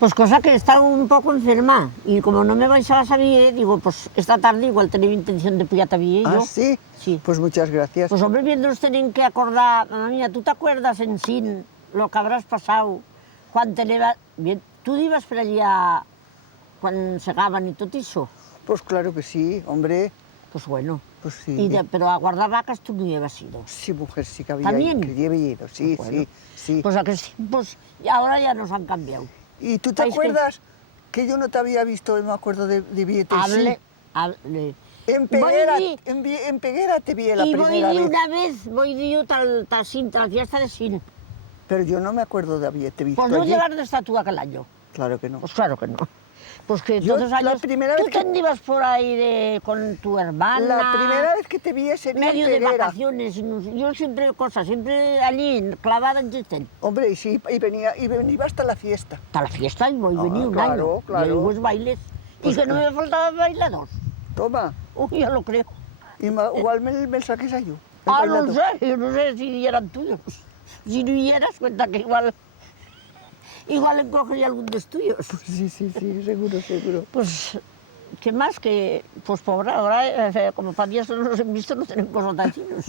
Pues cosa que estaba un poco enferma y como no me baixaba a mí, digo, pues esta tarde igual tenía intención de puyar a yo. ¿Ah, sí? Sí. Pues muchas gracias. Pues hombre, viéndonos tienen que acordar, mamá mía, ¿tú te acuerdas en Sin lo que habrás pasado cuando te levas? Bien, ¿tú ibas por allí cuando segaban y todo eso? Pues claro que sí, hombre. Pues bueno. Pues sí. Pero a guardar vacas tú no llevas ido. Sí, mujer, sí que había ¿También? que lleve ido, sí, Pues bueno. sí. Pues a que sí, pues y ahora ya nos han cambiado. ¿Y tú te acuerdas que yo no te había visto, me acuerdo de billetes? Hable. En Peguera te vi la y primera voy vez. una vez, voy yo tal fiesta de Sin. Pero yo no me acuerdo de haberte visto Pues no allí. llevar de estatua aquel año. Claro que no. Pues claro que no. Pues que Yo, todos los la años... primera ¿Tú vez te que- ibas por ahí con tu hermana? La primera vez que te vi sería Medio en de Peguera. vacaciones. Yo siempre, siempre allí, clavada en Gestell. Hombre, y sí, y venía hasta la fiesta. Hasta la fiesta y voy Ah, venir un claro, año. claro. Y ahí pues bailes. Pues y que no me faltaban bailados. Toma, Uy, ya lo creo. igual me saques a yo. Ah, no sé, yo no sé si eran tuyos. Si no hubieras, cuenta que igual encogería algún de tuyos. Sí, seguro. Pues, ¿qué más? Que, pues pobre, ahora, como para días no nos han visto, no tenemos cosas tan chinos.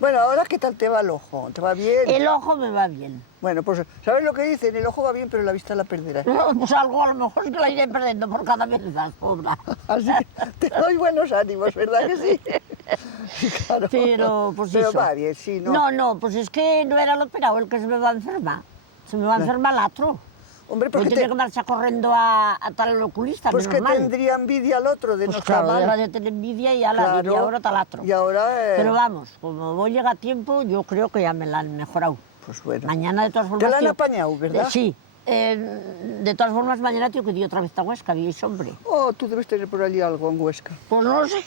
Bueno, ahora, ¿qué tal te va el ojo? ¿Te va bien? El ojo me va bien. Bueno, pues, ¿sabes lo que dicen? El ojo va bien, pero la vista la perderás. No, pues algo a lo mejor que la iré perdiendo por cada vez más, pobre. Así que te doy buenos ánimos, ¿verdad que sí? Sí, claro. Pero, pues Pero eso. va bien, sí, ¿no? No, pues es que no era el operado el que se me va a enfermar. Se me va a enfermar el otro. Hombre, Voy a porque tener que marchar corriendo a tal oculista, pues que menos mal. tendría envidia al otro de Pues no estar claro, mal. deja de tener envidia y, ala, Claro. y ahora tal otro. Y ahora... Pero vamos, como voy llega a tiempo, yo creo que ya me la han mejorado. Pues bueno. Mañana, de todas formas... Te la han tío, apañado, ¿verdad? Sí. De todas formas, mañana tengo que ir otra vez a Huesca, ¿veis, hombre? Oh, tú debes tener por allí algo en Huesca. Pues no lo sé.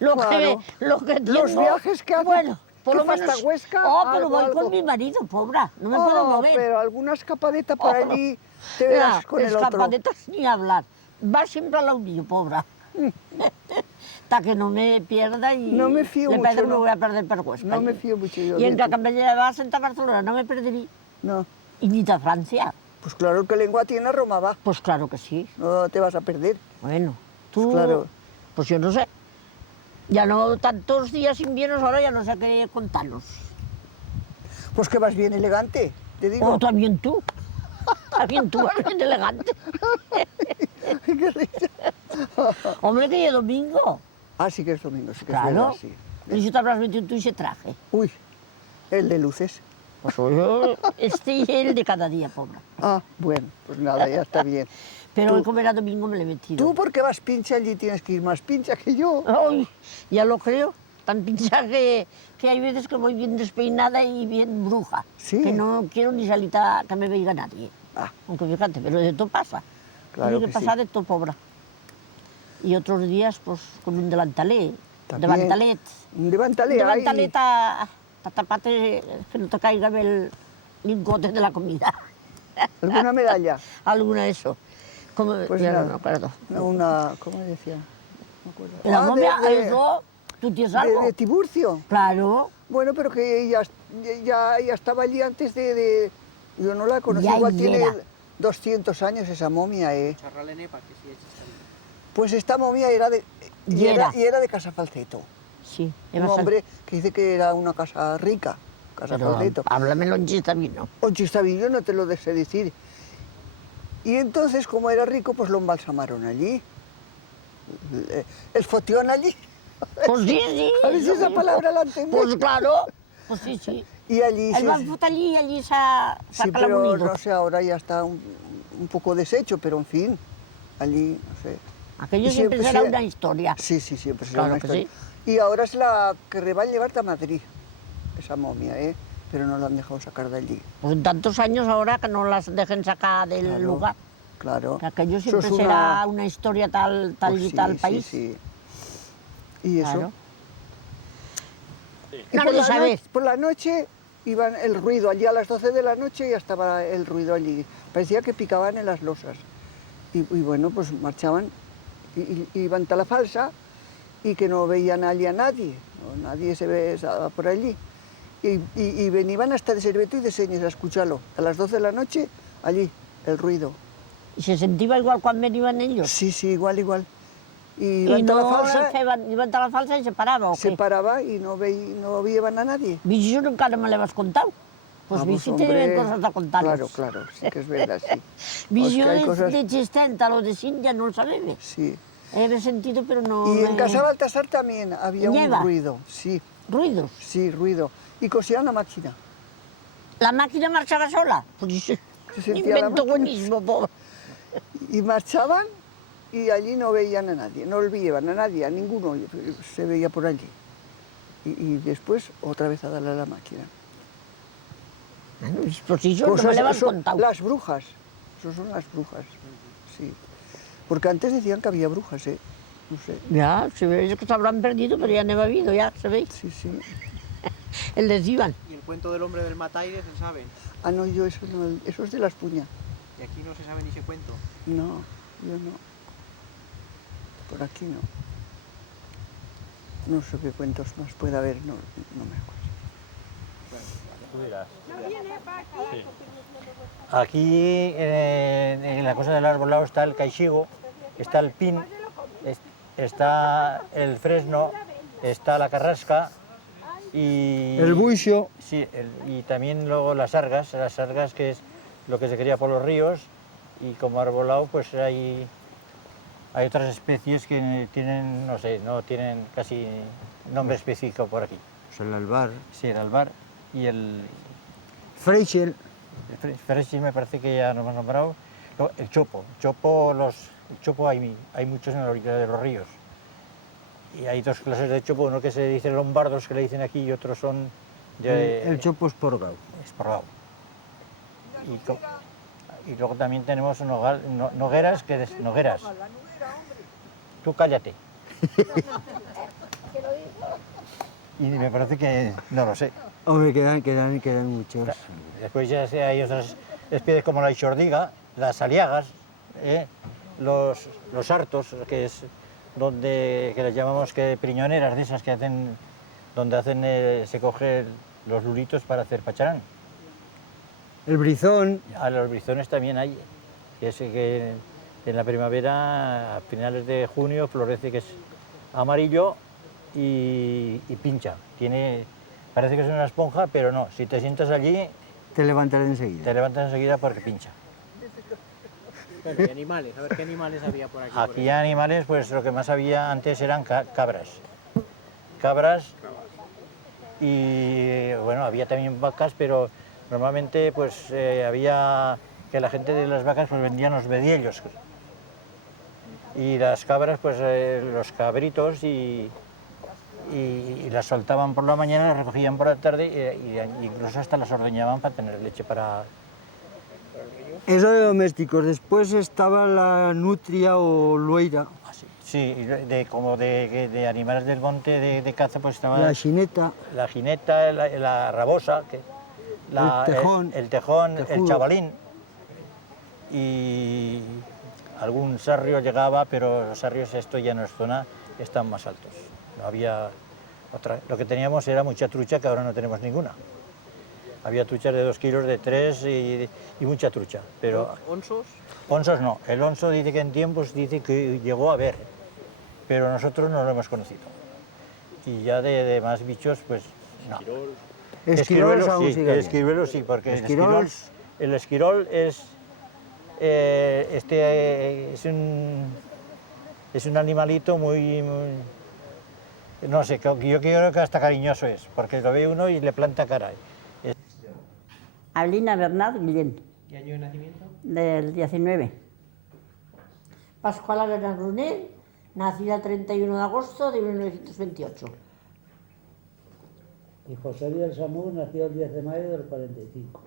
Lo Claro. que tengo... Los viajes que haces, Bueno, por que lo vas menos... hasta Huesca, pero voy algo. con mi marido, pobre. No me puedo mover. Pero alguna escapadeta por Oh, allí te verás con el otro. Escapadetas ni hablar. Va siempre al mío, pobre. Hasta que no me pierda y... No me fío le mucho, parece que me no. voy a perder per Huesca. No me fío mucho yo Y en de ti. que me llevas a Barcelona no me perdería. No. Y ni a Francia. Pues claro que lengua tiene Roma va. Pues claro que sí. No te vas a perder. Bueno, tú... Pues claro. Pues yo no sé. Ya no tantos días inviernos, ahora ya no sé qué contarnos. Pues que vas bien elegante, te digo. Oh, también tú. También tú vas bien elegante. Qué risa. Hombre, que es domingo. Ah, sí que es domingo, sí que es Claro. verdad, sí. Y si te habrás metido tú ese traje. Uy, el de luces. Pues yo, y el de cada día, pobre. Ah, bueno, pues nada, ya está bien. Pero Tú- hoy como era domingo me lo he metido. Tú porque vas pincha allí tienes que ir más pincha que yo. Ay, ya lo creo. Tan pincha que hay veces que voy bien despeinada y bien bruja. Sí. Que no quiero ni salir que me vea nadie. Ah. Aunque fíjate, pero de todo pasa. Claro Tiene que que pasar sí. de todo, pobre. Y otros días, pues, con un delantalé. También. Delantalet. Levántale ahí. Delantalet para taparte que no te caiga el lingote de la comida. ¿Alguna medalla? Alguna de eso. Como, Pues ya nada. no me acuerdo. Una, ¿cómo decía? No me acuerdo. La momia, de, eso, ¿tú tienes algo? de Tiburcio. Claro. Bueno, pero que ya estaba allí antes de... Yo no la conocí, Ya igual tiene era. 200 años esa momia, ¿eh? Charralenepa, que sí, hecho Pues esta momia era de... Y era. Y era de Casa Falceto. Sí. Un hombre que dice que era una casa rica, Casa Falceto. Háblamelo en chiste vino. Un chistabillo, no te lo sé decir. Y entonces, como era rico, pues lo embalsamaron allí. El fotión allí. Pues sí, sí. A ver si esa palabra la entendés. Pues claro. Pues sí, sí. Y allí El van fot allí, allí s'ha sí, saca la pero bonito. no sé, ahora ya está un poco deshecho, pero en fin, allí, no sé. Aquello Y siempre siempre será se- una historia. Sí, siempre será Claro una que historia. Y ahora es la que va a llevarte a Madrid, esa momia, ¿eh? Pero no la han dejado sacar de allí. Pues en tantos años ahora que no las dejen sacar del Claro, lugar. Claro. Que aquello Eso siempre es será una historia tal Pues y sí, tal sí, país. sí. Y eso. Claro. Y No por lo la, sabes. por la noche iban el ruido, allí a las 12 de la noche ya estaba el ruido allí. Parecía que picaban en las losas. Y bueno, pues marchaban, iban a la falsa y que no veían allí a nadie, no, nadie se ve estaba por allí. Y venían hasta de Cerveto y de Señas a escucharlo. A las 12 de la noche, allí, el ruido. ¿Y se sentía igual cuando venían ellos? Sí, sí, igual, igual. Y I iban a la no falsa, iban a la falsa i se parava, o se què? paraba y no veían a nadie. Vis, això encara me l'haves contat. Pues Vamos, vis, sí tenen hombre, coses a contar-nos. claro, claro, sí que es verdad, sí. Vis, Es que jo hay cosas- de Chistén a lo de Sin ya no lo sabía. Sí. He sentido, pero no... Y en Casa Baltasar también había ¿Nieva? un ruido, sí, Ruidos. sí, ruido. Y cosían la máquina. La máquina marchaba sola. Pues Se sentía la invento máquina. buenísimo, pobre. Y marchaban y allí no veían a nadie, no veían a nadie, a ninguno se veía por allí. Y después otra vez a darle a la máquina. Pues si yo Pues no me l'has eso- contado. Las brujas, eso son las brujas, sí. Porque antes decían que había brujas, ¿eh? No sé, Ya, se ve que se habrán perdido, pero ya no he habido, ya, se ve. sí, sí. El les iban. ¿Y el cuento del hombre del Mataire se sabe? Ah, no, yo eso no, eso es de las puñas. Y aquí no se sabe ni ese cuento. No, yo no. Por aquí no. No sé qué cuentos más puede haber, no me acuerdo. Sí. Aquí en la cosa del arbolado está el caixigo, está el pin, está el fresno, está la carrasca y... El buixo. Sí, y también luego las sargas que es lo que se cría por los ríos, y como arbolado pues hay otras especies que tienen, no sé, no tienen casi nombre específico por aquí. Pues el albar. Sí, el albar y el Freixel. Freixi me parece que ya nos hemos nombrado. Luego, el chopo. El chopo hay muchos en la orilla de los ríos. Y hay dos clases de chopo, uno que se dice lombardos, que le dicen aquí, y otros son El chopo esporgao. esporgado. Y luego también tenemos nogueras, nogueras. Tú cállate. Y me parece que, no lo sé. Hombre, quedan muchos. Después ya hay otras especies como la ichordiga, las aliagas, los hartos, que es que les llamamos priñoneras, de esas que hacen, donde se cogen los lulitos para hacer pacharán. El brizón. A los brizones también hay, que en la primavera, a finales de junio, florece, que es amarillo y pincha. Parece que es una esponja, pero no, si te sientas allí, Te levantas enseguida. te levantas enseguida porque pincha. Bueno, y animales, a ver qué animales había por aquí. por Aquí ejemplo? animales, pues lo que más había antes eran cabras. Cabras y, bueno, había también vacas, pero normalmente pues había que la gente de las vacas pues vendían los vediellos. Y las cabras, pues los cabritos y las soltaban por la mañana, las recogían por la tarde y incluso hasta las ordeñaban para tener leche para... Eso de domésticos. Después estaba la nutria o lueira, Sí, como de animales del monte de caza, pues estaba la chineta, la jineta, la rabosa, el tejón, el tejudo. chavalín. Y algún sarrio llegaba, pero los sarrios, esto ya no es zona, están más altos. No había lo que teníamos era mucha trucha, que ahora no tenemos ninguna. Había truchas de 2 kilos, de 3 y mucha trucha, pero ¿Onsos? onsos no. El onso dice que en tiempos dice que llegó a ver, pero nosotros no lo hemos conocido. Y ya de más bichos, pues no. esquiroles aún sí, sigue el habiendo. esquirolo sí, porque Esquirols. el esquirol es un animalito muy, no sé, yo creo que hasta cariñoso es, porque lo ve uno y le planta cara. Alina Bernat Guillén, ¿Y año de nacimiento? del 19. Pascuala Bernat Brunet, nacida el 31 de agosto de 1928. Y José Díaz Samur nació el 10 de mayo del 45.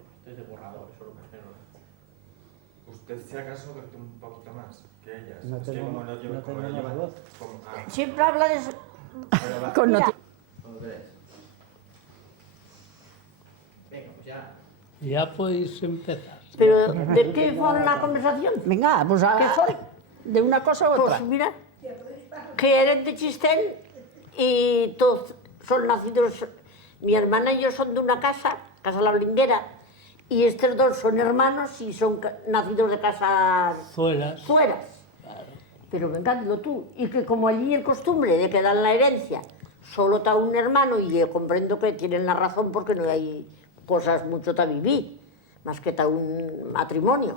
¿Usted si acaso canta un poquito más que ellas? No Es que tengo- como no lleva- no como tengo no más lleva- voz. Siempre habla de... Con Mira, Venga, pues ya. Ya podéis empezar. pero ¿de qué fue la conversación? Venga, pues ¿Qué fue? de una cosa a otra. Pues mira, que eres de Chistén y todos son nacidos, mi hermana y yo son de una casa, Casa La Blinguera, Y estos dos son hermanos y son nacidos de casas Zuelas. zueras. Pero venga, dilo tú. Y que como allí el costumbre de que dan la herencia solo está un hermano, y yo comprendo que tienen la razón porque no hay cosas mucho para vivir, más que está un matrimonio.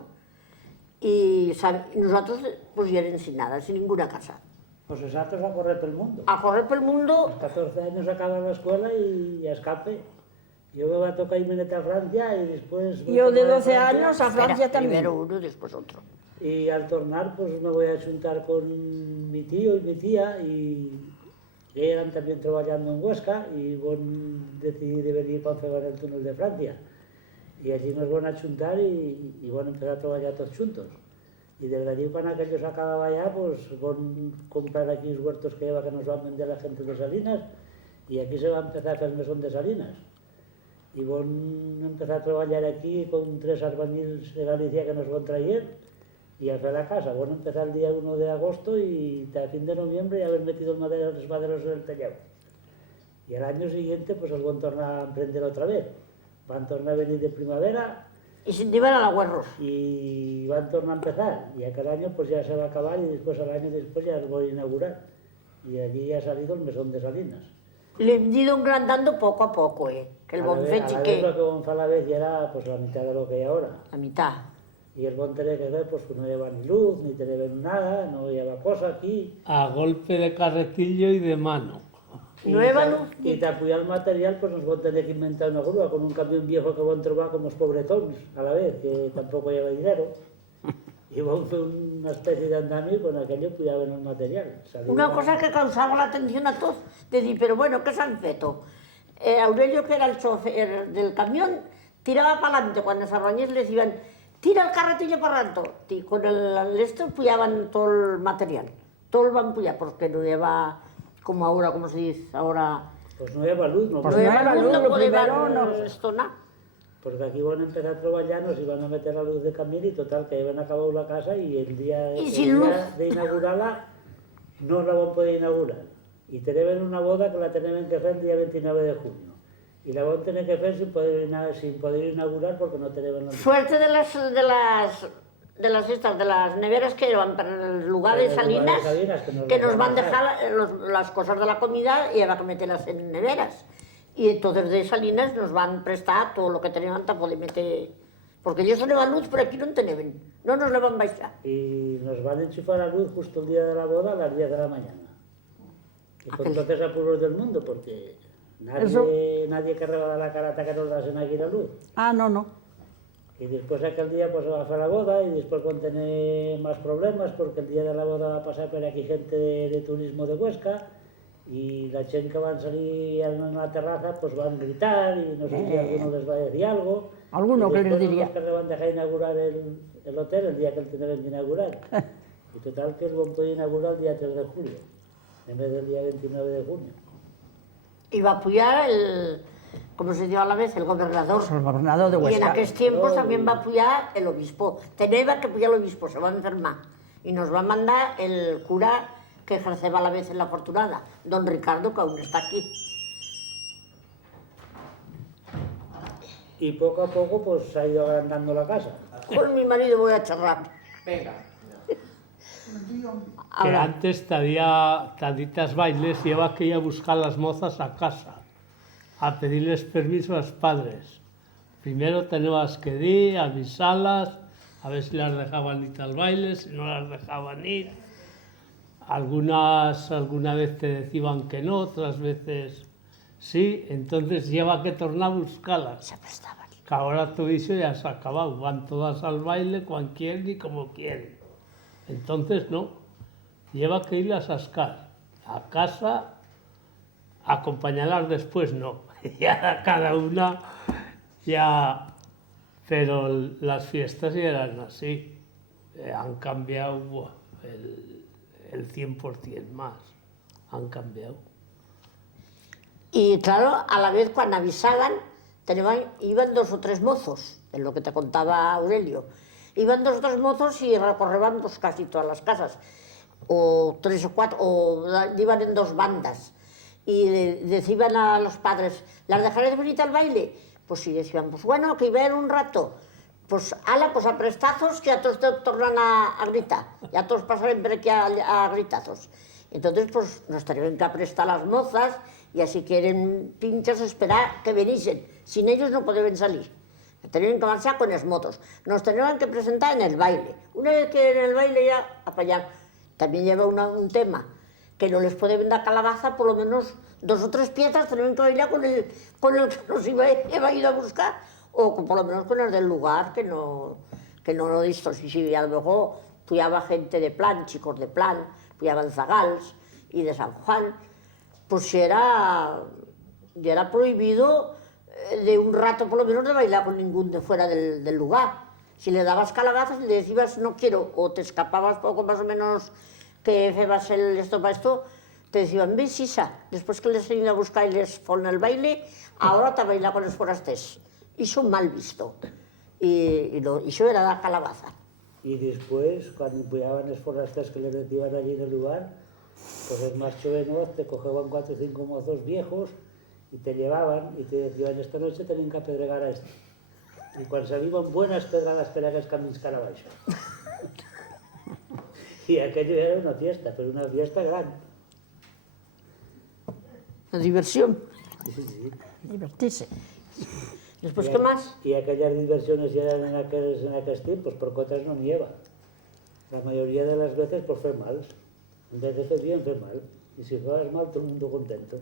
Y nosotros pues ya sin nada, sin ninguna casa. Pues exacto, a correr por el mundo. A correr por el mundo. A los 14 años acaba la escuela y a escape. Yo me va a tocar irme a Francia y después... Yo de 12 Francia. años a Francia también. Primero Primero uno, después otro. Y al tornar, pues me voy a juntar con mi tío y mi tía y eran también trabajando en Huesca y decidí de venir para hacer el túnel de Francia. Y allí nos van a juntar y van a empezar a trabajar todos juntos. Y desde allí, cuando aquello se acababa ya, pues van a comprar aquí los huertos que nos van a vender la gente de Salinas y aquí se va a empezar a hacer el mesón de Salinas. Y van a empezar a trabajar aquí con 3 albañiles de Galicia que nos van a traer y a hacer la casa. Van a empezar el día 1 de agosto y hasta fin de noviembre ya haber metido los maderos en el tellado. Y al año siguiente pues los van a tornar a emprender otra vez. Van a tornar a venir de primavera Y sin llevar a la Huerros. y van a tornar a empezar. Y aquel año pues ya se va a acabar y después al año después ya los voy a inaugurar. Y allí ya ha salido el mesón de Salinas. Le he ido engrandando poco a poco, que el A la bon vez- fet a sí la que... vez lo que van a hacer a la vez ya era pues la mitad de lo que hay ahora. La mitad. Y el bon tener que ver pues que no lleva ni luz, ni tener nada, no lleva cosa aquí. A golpe de carretillo y de mano. No lleva luz. Y para apoyar el material pues nos van a tener que inventar una grúa con un camión viejo que van a trobar como los pobretones a la vez, que tampoco lleva dinero. Y van a hacer una especie de andamio y con aquello pujaven el material. Salió Una cosa que causaba la atención a todos, de dir, pero bueno, ¿qué se han feito? Aurelio, que era el chofer del camión, tiraba para adelante cuando los albañiles les iban, tira el carretillo para adelante. Y con el esto pujaban todo el material. Todo lo van a pujar, porque no lleva, como ahora, como se dice ahora, Pues no lleva luz, no, no Pues lleva no luz, luz, no lo puede llevar primero no. esto nada. porque aquí van a empezar a trabajar, nos iban a meter la luz de camino y total, que habían acabado la casa y el día, Y el sin día luz. de inaugurarla no la van a poder inaugurar. Y tenemos una boda que la tenemos que hacer el día 29 de junio. Y la van a tener que hacer sin poder inaugurar porque no tenemos la luz. Suerte de las neveras que van para el lugar de Para el lugar de Salinas, Salinas, que nos van a dejar las cosas de la comida y habrá que meterlas en neveras. Y entonces de Salinas nos van a prestar todo lo que tenían para poder meter... Porque ellos se le van luz, pero aquí no tenían. No nos le van a baixar. Y nos van a enchufar la luz justo el día de la boda a las 10 de la mañana. Y con todos los apuros del mundo, porque nadie que rebada la cara hasta que nos dasen aquí la luz. Ah, no, no. Y después aquel día pues va a hacer la boda y después van a tener más problemas porque el día de la boda va a pasar por aquí gente de turismo de Huesca y la gente que van a salir en la terraza pues van a gritar y no sé si alguno les va a decir algo. Alguno Y que les después diría. no nos que van a dejar inaugurar el hotel el día que el tendrán que inaugurar. Y total que lo van a poder inaugurar el día 3 de julio en vez del día 29 de junio. Y va a apoyar el, como se dio a la vez, el gobernador. El gobernador de Y en Huesca. aquellos tiempos también va a apoyar el obispo. Tenía que apoyar el obispo, se va a enfermar. Y nos va a mandar el cura que ejerceba a la vez en la Afortunada, don Ricardo, que aún está aquí. Y poco a poco pues se ha ido agrandando la casa. Con mi marido voy a charlar. Venga. Que Ahora, antes taditas bailes lleva que ir a buscar las mozas a casa, a pedirles permiso a los padres. Primero tenías que ir, avisarlas, a ver si las dejaban ir al baile, si no las dejaban ir. Alguna vez te decían que no, otras veces sí, entonces lleva que tornar a buscarlas. se prestaban. Que ahora todo eso ya se ha acabado, van todas al baile cuando quieren y como quieren. Entonces no, lleva que irlas a sacar a casa, acompañarlas después no, ya cada una ya, pero las fiestas ya eran así, han cambiado buah, el 100% más, han cambiado. Y claro, a la vez cuando avisaban, iban 2 o 3 mozos, es lo que te contaba Aurelio. Iban 2 o 3 mozos y recorreban pues, casi todas las casas, o 3 o 4, o iban en 2 bandas. y decían a los padres, ¿las dejaré de venir al baile? Pues sí, decían, pues bueno, que iban un rato. Pues ala, pues a prestazos, que a todos te tornan a gritar, y a todos pasarán por aquí a gritazos. Entonces, pues nos tenían que prestar las mozas, y así quieren pinchos esperar que veniesen. Sin ellos no podían salir. Tenían que marchar con las motos. Nos tenían que presentar en el baile. Una vez que en el baile ya apañar. También lleva un tema, que no les puede vender calabaza, por lo menos 2 o 3 piezas tenían que bailar con el que nos iba a ir a buscar, o por lo menos con el del lugar, que no lo visto. Sí, a lo mejor puyaba gente de Plan, chicos de Plan, puyaban zagals y de San Juan, pues ya era prohibido de un rato por lo menos de bailar con ningún de fuera del lugar. Si le dabas calabazas y le decías no quiero, o te escapabas poco más o menos que febas esto para esto, te decían, ves, Isa, después que les iban a buscar y les ponen el baile, ahora te bailar con los forasters. Y son mal visto. Y eso era la calabaza. Y después, cuando empujaban los forasters que les decían allí en el lugar, pues los más jóvenes te cogían 4 o 5 mozos viejos y te llevaban y te decían, esta noche tienen que apedregar a este. Y cuando salían buenas pedradas per aquells camins cara abaixo. Y aquello era una fiesta, pero una fiesta grande. La diversión. Sí. Divertirse. Después, ¿qué más? Y aquellas diversiones eran en aquellos tiempos, porque otras no nieva. La mayoría de las veces pues fue mal. En vez de fer bien, fue mal. Y si fueras mal, todo el mundo contento.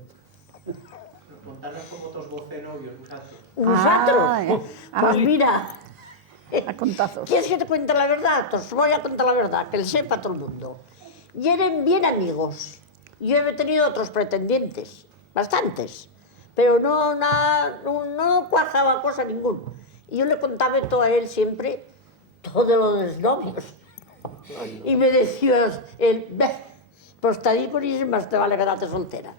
Contanos cómo os gocé novios, vosotros. ¿Vosotros? Pues mira, A contazos. ¿quieres que te cuente la verdad? Os voy a contar la verdad, que lo sepa todo el mundo. Y eran bien amigos. Yo he tenido otros pretendientes, bastantes, pero no cuajaba cosa ninguna. Y yo le contaba todo a él siempre, todo lo de los novios. Y me decías, él, pues te digo y más te vale quedarte soltera.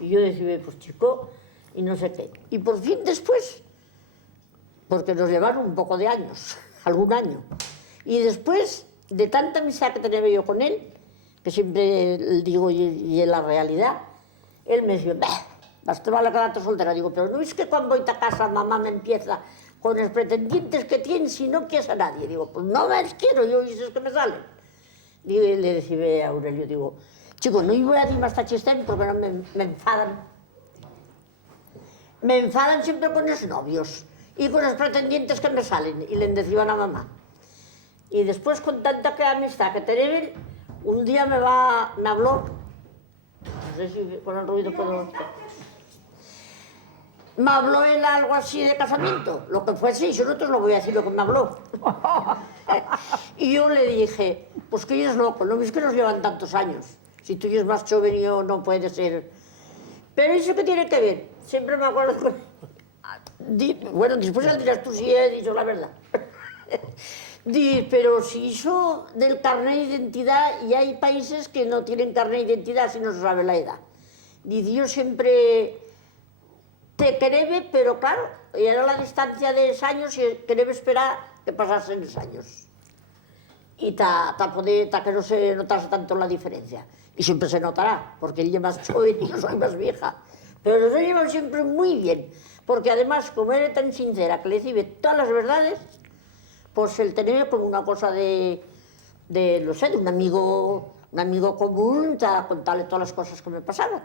Y yo decía, pues chico, y no sé qué. Y por fin después, porque nos llevaron un poco de años, algún año. Y después, de tanta amistad que tenía yo con él, que siempre digo, y en la realidad, él me decía, más te vale quedarte soltera. Digo, pero no es que cuando voy a casa mamá me empieza con los pretendientes que tienes y no quieres a nadie. Digo, pues no más quiero, yo y es que me salen. Y le decía a Aurelio, digo, chico, no voy a decir más tachistén porque no me enfadan. Me enfadan siempre con los novios y con los pretendientes que me salen. Y le decían a mamá. Y después, con tanta amistad que tenían, un día me habló, no sé si con el ruido puedo... Me habló él algo así de casamiento, lo que fuese, y yo no te lo voy a decir lo que me habló. Y yo le dije, pues que eres loco, no ves que nos llevan tantos años. Si tú eres más joven, yo no puede ser. Pero eso qué tiene que ver, siempre me acuerdo con... Bueno, después ya dirás tú si he dicho la verdad. Pero si eso del carnet de identidad, y hay países que no tienen carnet de identidad si no se sabe la edad. Dice, yo siempre te querebe, pero claro, era la distancia de los años y querebe esperar que pasasen los años. Y ta que no se notase tanto la diferencia. Y siempre se notará, porque él es más joven y yo soy más vieja. Pero nos llevan siempre muy bien, porque además, como era tan sincera, que le decía todas las verdades, pues él tenía como una cosa no sé, de un amigo común, a contarle todas las cosas que me pasaban.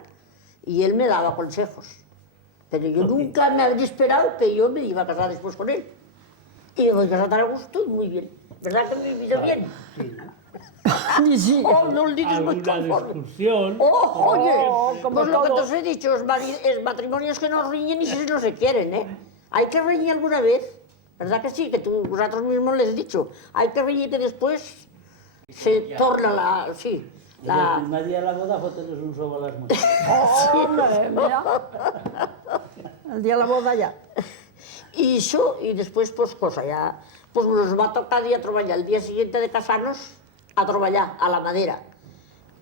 Y él me daba consejos. Pero yo nunca me habría esperado que yo me iba a casar después con él. Y me voy a casar a gusto y muy bien. ¿Verdad que me he vivido bien? Sí. Sí. Oh, no lo dices muy Alguna conforme. discusión. Oh, oye, como pues lo que te todo. os he dicho, es matrimonios que no riñen y si no se quieren, ¿eh? Hay que reñir alguna vez, ¿verdad que sí? Que tú, vosotros mismos les he dicho, hay que reñir que después se torna la... Sí, Y el primer día de la boda, foteles un sobo a las manos. Hombre, mira. El día de la boda ya. y eso, y después, pues, cosa ya... Pues nos va a tocar día treballar el día siguiente de casarnos a treballar a la madera,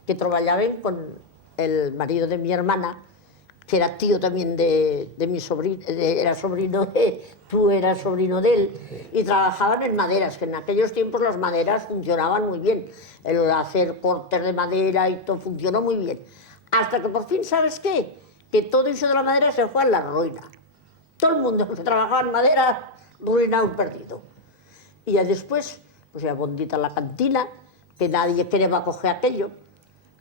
que treballaban con el marido de mi hermana, que era tío también de mi sobrino, era sobrino tú eras sobrino de él, y trabajaban en maderas, que en aquellos tiempos las maderas funcionaban muy bien, el hacer cortes de madera y todo funcionó muy bien. Hasta que por fin, ¿sabes qué? Que todo eso de la madera se fue a la ruina. Todo el mundo que trabajaba en madera, ruinado, perdido. Y ya después, pues ya bondita la cantina, que nadie quería coger aquello,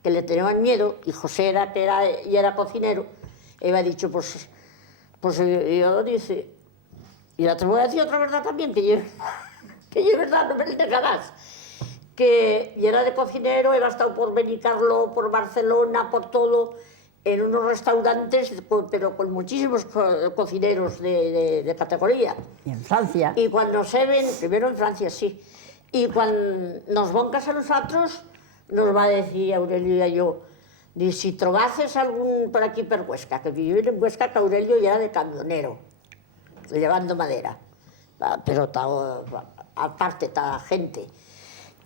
que le tenían miedo, y José era cocinero, y me ha dicho, pues yo dice, y te voy a decir otra verdad también, que yo verdad, no me lo negarás, que yo era de cocinero, he estado por Benicarló, por Barcelona, por todo, en unos restaurantes, pero con muchísimos cocineros de categoría. Y en Francia. Y cuando se ven, primero en Francia, sí, y cuando nos van a casa nosotros, nos va a decir Aurelio y yo, si trobases algún por aquí per Huesca, que vivir en Huesca, que Aurelio ya era de camionero, llevando madera, pero aparte, ta gente.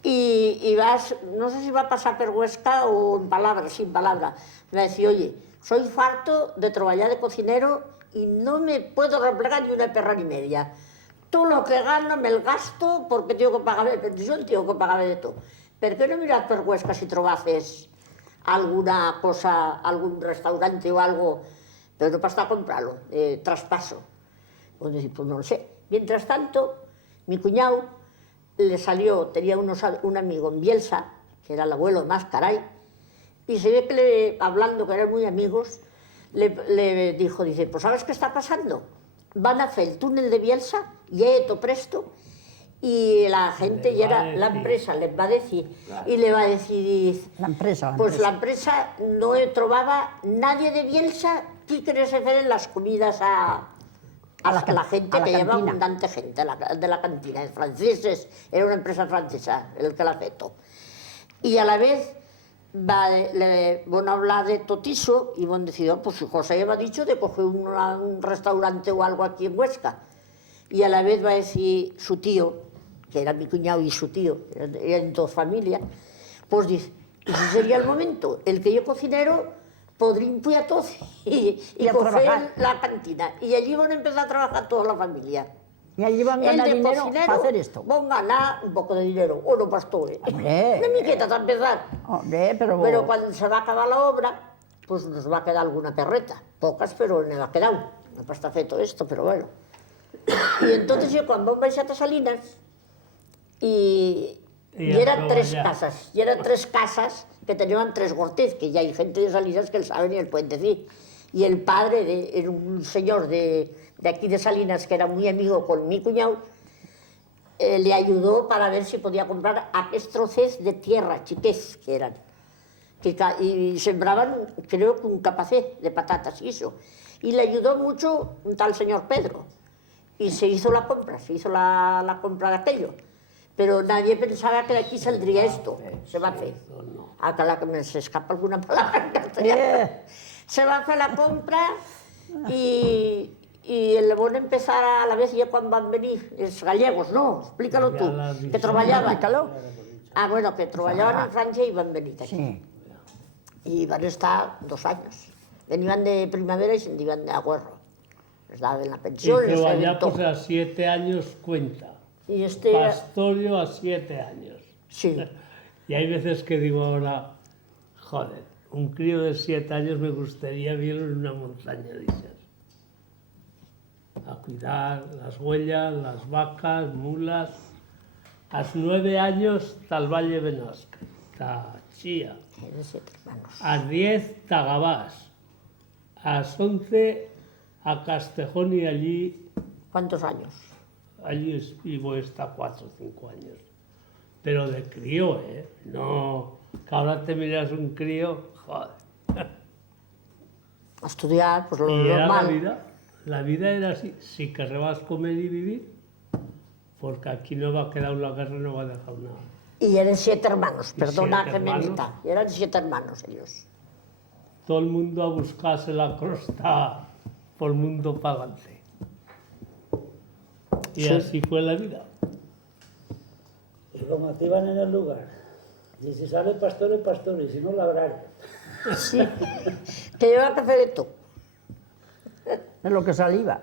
Y vas, no sé si va a pasar per Huesca o en palabras, sin palabra, me va a decir, oye, soy farto de trabajar de cocinero y no me puedo replegar ni una perra ni media. Todo lo que gano me lo gasto porque tengo que pagar de pensión, tengo que pagar de todo. ¿Per qué no miras per Huesca si trobases alguna cosa, algún restaurante o algo, pero no para comprarlo, traspaso? Pues decir, pues no lo sé. Mientras tanto, mi cuñado le salió, tenía un amigo en Bielsa, que era el abuelo de Mascaray, y se ve que hablando, que eran muy amigos, le dijo, dice, pues ¿sabes qué está pasando? Van a hacer el túnel de Bielsa, y todo presto, y la gente, la empresa les va a decir, y le va a decir, La empresa. pues la empresa no trobava nadie de Bielsa que quería hacer en las comidas a la gente, que lleva abundante gente de la cantina, franceses, era una empresa francesa el que la feto. Y a la vez le van a hablar de Totiso y van a decir, pues José ya me ha dicho de coger un restaurante o algo aquí en Huesca. Y a la vez va a decir su tío, que era mi cuñado y su tío, eran dos familias, pues dice, ese sería el momento, el que yo cocinero podría ir a todos y coger la cantina. Y allí van a empezar a trabajar toda la familia. Y allí van a ganar dinero para hacer esto. Van a ganar un poco de dinero, o no, pastores. Hombre. Una miqueta para empezar. Hombre, pero... Pero cuando se va a acabar la obra, pues nos va a quedar alguna perreta. Pocas, pero me ha quedado. No pasa hacer todo esto, pero bueno. Y entonces yo cuando vais a Salinas, y eran tres casas que tenían tres gortes, que ya hay gente de Salinas que lo saben y el pueden decir. Y el padre era un señor de aquí de Salinas que era muy amigo con mi cuñado, le ayudó para ver si podía comprar aquellos trozos de tierra, chiqués que eran. Y sembraban, creo que un capacé de patatas y eso. Y le ayudó mucho un tal señor Pedro. Y se hizo la compra de aquello. Pero nadie pensaba que de aquí saldría esto. Se va a hacer. Acá la que me se escapa alguna palabra en castellano. Se va a hacer la compra y le van a empezar a la vez ya cuando van a venir los gallegos, ¿no? Explícalo tú, que trabajaban. Bueno, que trabajaban en Francia y van a venir aquí. Sí. Y van a estar 2 años. Venían de primavera y se iban de agüerro. Les daban la pensión, Y les allá todo. pues a 7 años cuenta. Y Pastorio a 7 años. Sí. Y hay veces que digo ahora, joder, un crío de 7 años me gustaría verlo en una montaña de esas. A cuidar las huellas, las vacas, mulas. A 9 años, tal Valle Benasque, ta Chía. De 7 hermanos. A 10, Tagabás. A 11, a Castejón y allí ¿Cuántos años? allí vivo hasta 4 o 5 años. Pero de crío, ¿eh? No, que ahora te miras un crío, joder. A estudiar, pues lo Y era normal. la vida era así, si querrás comer y vivir, porque aquí no va a quedar la guerra, no va a dejar nada. Y eran 7 hermanos, ¿Y perdona 7 que me hermanos? meta. Eran 7 hermanos ellos. Todo el mundo a buscarse la crosta por el mundo pagante. Y Sí. así fue la vida. Y como te iban en el lugar, y si sale pastor es pastor, y si no, labrar. Sí, que lleva café de todo. Es lo que saliva.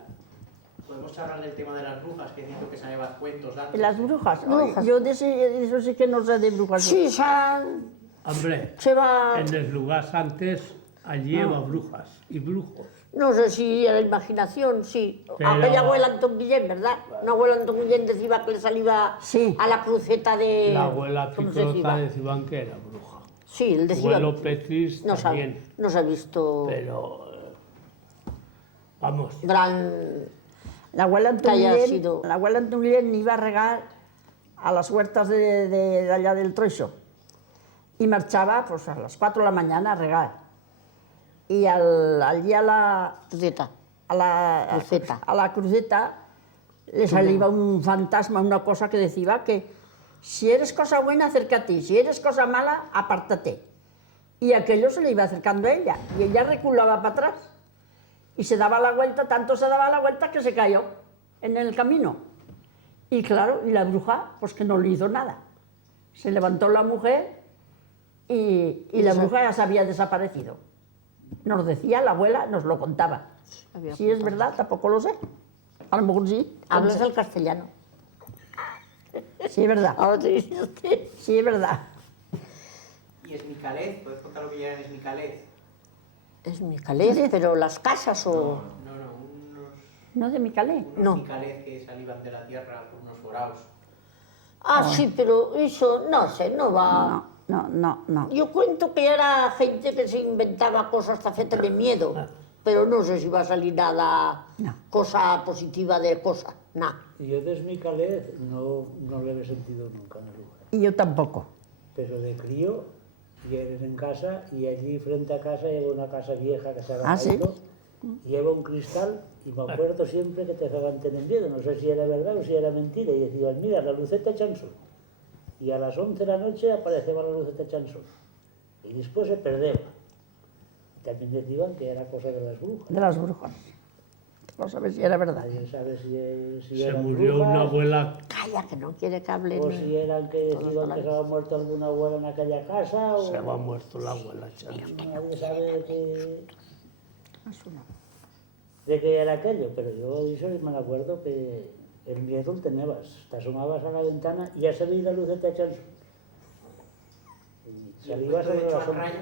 Podemos hablar del tema de las brujas, que dicen que sabías cuentos, datos. ¿Y las brujas? Yo de eso sí que no sé de brujas. Sí, Hombre, se va... en el lugar antes allí lleva brujas y brujos. No sé si era imaginación, sí. Pero- Aquella abuela Antón Guillén, ¿verdad? Una abuela Antón Guillén decía que le salía Sí. a la cruceta de... La abuela ¿cómo se Picrota decía? decían que era bruja. Sí, él decía... Abuelo Petris no se también. no se ha visto Pero, vamos, gran... La abuela Que haya Antón sido- la abuela Antón Guillén iba a regar a las huertas de allá del Troixo y marchaba pues, a las 4 de la mañana a regar. Y allí a la Cruceta. cruceta. Cruceta. A la cruceta le salía un fantasma, una cosa que decía que si eres cosa buena, acércate, si eres cosa mala, apártate. Y aquello se le iba acercando a ella, y ella reculaba para atrás. Y se daba la vuelta, tanto se daba la vuelta que se cayó en el camino. Y claro, y la bruja, pues que no le hizo nada. Se levantó la mujer y la bruja ya se había desaparecido. Nos decía la abuela, nos lo contaba. Había Si es verdad, tampoco lo sé. A lo mejor sí. Hablas el castellano. Sí, es verdad. Ahora te dice usted. Sí, es verdad. ¿Y Esmicalez? ¿Puedes contar lo que ya era en Esmicalez? Es mi calés, pero las casas o... No, unos No de Micalé. No. Micalez que salían de la tierra por unos foraos. Ah, sí, pero eso, no sé, no va... No. Yo cuento que era gente que se inventaba cosas hasta feta de miedo, pero no sé si va a salir nada, No. cosa positiva de cosa, nada. Y yo de Esmicalez no lo he sentido nunca en el lugar. Y yo tampoco. Pero de crío, vienes en casa y allí frente a casa lleva una casa vieja que se ha ¿Ah, sí? caído, lleva un cristal y me acuerdo siempre que te dejaban tener miedo, no sé si era verdad o si era mentira, y decían, mira, la luceta chanson. Y a las 11 de la noche aparecía la luceta chanson. Y después se perdía. También decían que era cosa de las brujas. De las brujas. No sabes si era verdad. Nadie sabe si se eran murió brujas, una abuela. Calla, que no quiere que hable. o si eran que Todos decían que hablan. se había muerto alguna abuela en aquella casa, o Se había muerto la abuela. Chanson. nadie sabe de qué era aquello, pero yo eso me acuerdo que el miedo lo tenías, te asomabas a la ventana y ya se veía la luceta chanson. Y salías a la sombra.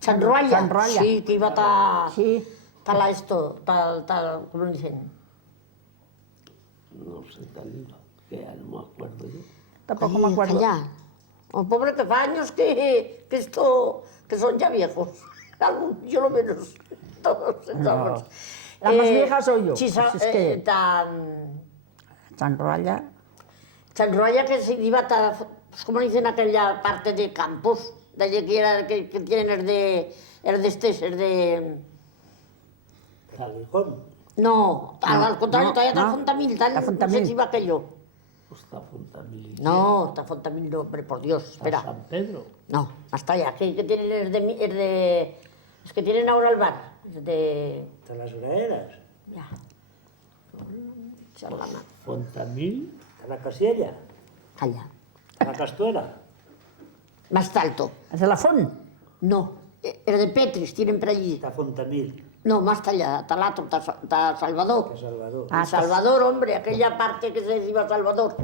Chanroalla. Chanroalla. Sí, que iba a Sí. tal esto, tal, ¿cómo dicen? No sé qué iba, que ya no me acuerdo yo. Tampoco Ay, me acuerdo. calla. Oh, pobre que fa años que son ya viejos. Yo lo menos. Todos estamos. La más vieja soy yo, Chisa, así es que- tan... San Chanroalla que se iba a... Pues como dicen aquella parte de campos, de allí que tienen el de estés, el de... Aguijón. No, al contrario, no, todavía está no. Fontamil, tan, Ta no sé Fontamil. si iba aquello. Hasta Fontamil. No, está Fontamil, no, hombre, por Dios, espera. San Pedro. No, hasta allá, que tienen es que tienen ahora el bar, es de... Hasta las graeras, Ya. Charlana. Fontamil. hasta la casiella, Calla. hasta la castuera. Más alto. ¿Es de la Font? No, el de Petris, tienen por allí. Hasta Fontamil, No, más allá, hasta l'altre, hasta Salvador. hasta Salvador. Ah, Salvador, hombre, aquella parte que se decía Salvador.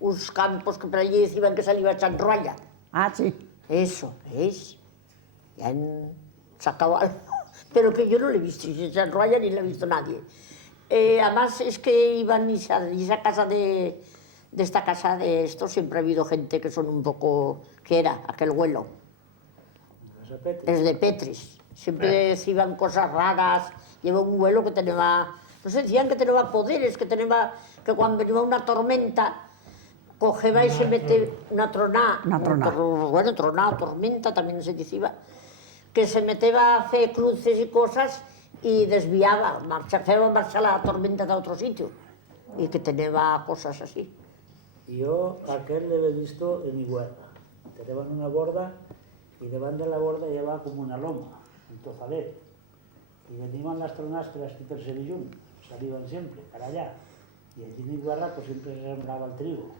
Uns campos que por allí decían que salía a Chanroalla. Ah, sí. Eso, ¿ves? Ya han sacado algo. Pero que yo no lo he visto, y Chanroalla ni lo ha visto nadie. Además, es que iban y esa casa de esta casa de esto siempre ha habido gente que son un poco... ¿Qué era? Aquel vuelo. Vas a Petri. Es de Petris. Siempre decían cosas raras. Lleva un vuelo que tenía... No sé, decían que tenía poderes, que cuando venía una tormenta, cogeba y se mete una troná. Una troná. Bueno, troná o tormenta también se decía. Que se meteba a hacer cruces y cosas y desviaba, feia marxar la tormenta a otro sitio. Y que tenía cosas así. Yo aquel le he visto en Iguerda. Te llevan una borda y debajo de la borda lleva como una loma, un tozalet. Y venían las tronas que las que perseguían, salían siempre, para allá. Y allí en Iguerda pues siempre se sembraba el trigo.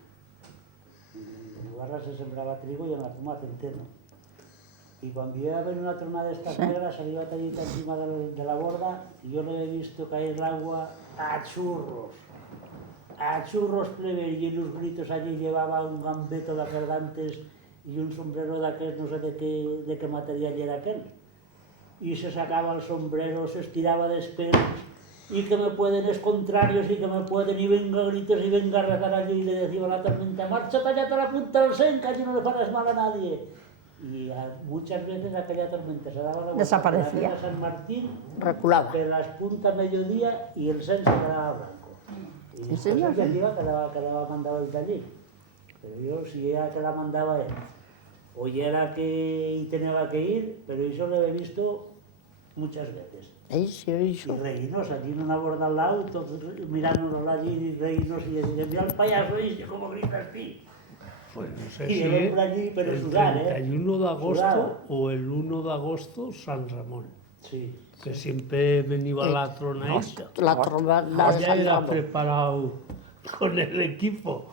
En Iguerda se sembraba trigo y en la Puma centeno. Y cuando iba a ver una trona de estas negras, salía tallita encima de la borda y yo le he visto caer el agua a churros plebe, y en los gritos allí llevaba un gambeto de aquel antes y un sombrero de aquel, no sé de qué material era aquel. y se sacaba el sombrero, se estiraba después, y que me pueden es contrarios y que me pueden, y venga gritos y venga a rezar allí, y le decía a la tormenta, márchate allá a la punta del Sen, que allí no le farás mal a nadie. Y muchas veces aquella tormenta se daba la vuelta Desaparecía. por la Vega San Martín, Reculaba. de las puntas mediodía, y el Sen se quedaba blanco. Y después señor? el de arriba quedaba mandado el de allí. Pero yo, si ella que la mandaba él, oyera que y tenía que ir, pero eso lo he visto muchas veces. Sí, Y eso. reírnos allí en una borda al lado, todos mirándonos allí y reírnos y decir, mira el payaso ese, cómo grita así. Pues no sé Y si de ver por allí, pero el sudar, 31 de agosto Sudar. o el 1 de agosto San Ramón, Sí. que siempre venía la trona esa. La tromba, la de Ya San era Ramón. preparado con el equipo.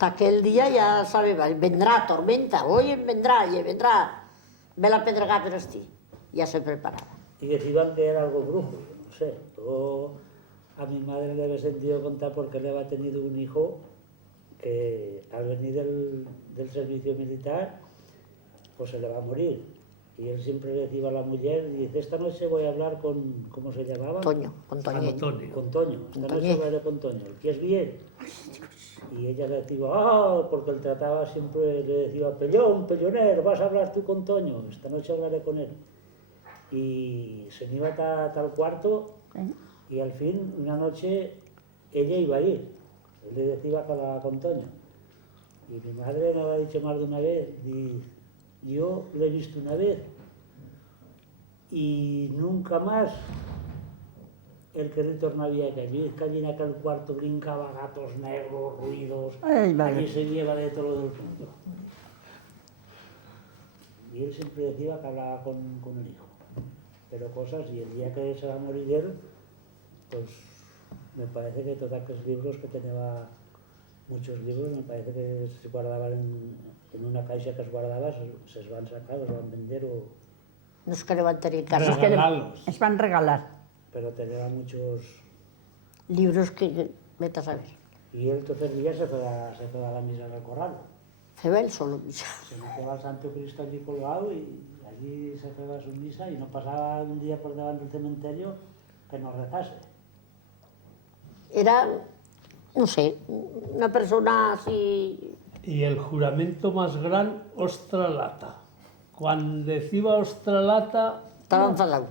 Aquel día ya sabía, vendrá tormenta, hoy vendrá, ve la pedregada pero sí, ya se preparaba. Y decían que era algo brujo, yo no sé. Luego a mi madre le había sentido contar porque le había tenido un hijo que al venir del servicio militar, pues se le va a morir. Y él siempre le decía a la mujer, dice, esta noche voy a hablar con, ¿cómo se llamaba? Toño, con Toño. Antonio. Con Toño. Esta Con noche Toñé. hablaré con Toño. ¿El que es bien? Y ella le decía, ah, porque él trataba siempre, le decía, Pellón, Pellonero, vas a hablar tú con Toño. Esta noche hablaré con él. Y se me iba al cuarto y al fin, una noche, ella iba a ir. Él le decía que hablaba con Toño. Y mi madre me había dicho más de una vez, yo lo he visto una vez y nunca más el que retornaba que vi que allí en aquel cuarto brincaba gatos negros, ruidos, Ay, madre. allí se lleva de todo el mundo. Y él siempre decía que hablaba con el hijo, pero cosas, y el día que se va a morir él, pues me parece que todos aquellos libros que tenía, muchos libros, me parece que se guardaban en una caixa que es guardava, se van sacar, es van vender, No es que le van a tener en casa. Regalarlos. Es van regalar. pero tenía muchos. Libros que vete a saber. Y él entonces día se fue a la misa en el corral. Se ve el solo. Se metió al Santo Cristo allí colgado y allí se fue a su misa y no pasaba un día por delante del cementerio que no rezase. Era, no sé, una persona así. Y el juramento más gran, Ostralata. Cuando decía Ostralata, Estaba enfadado.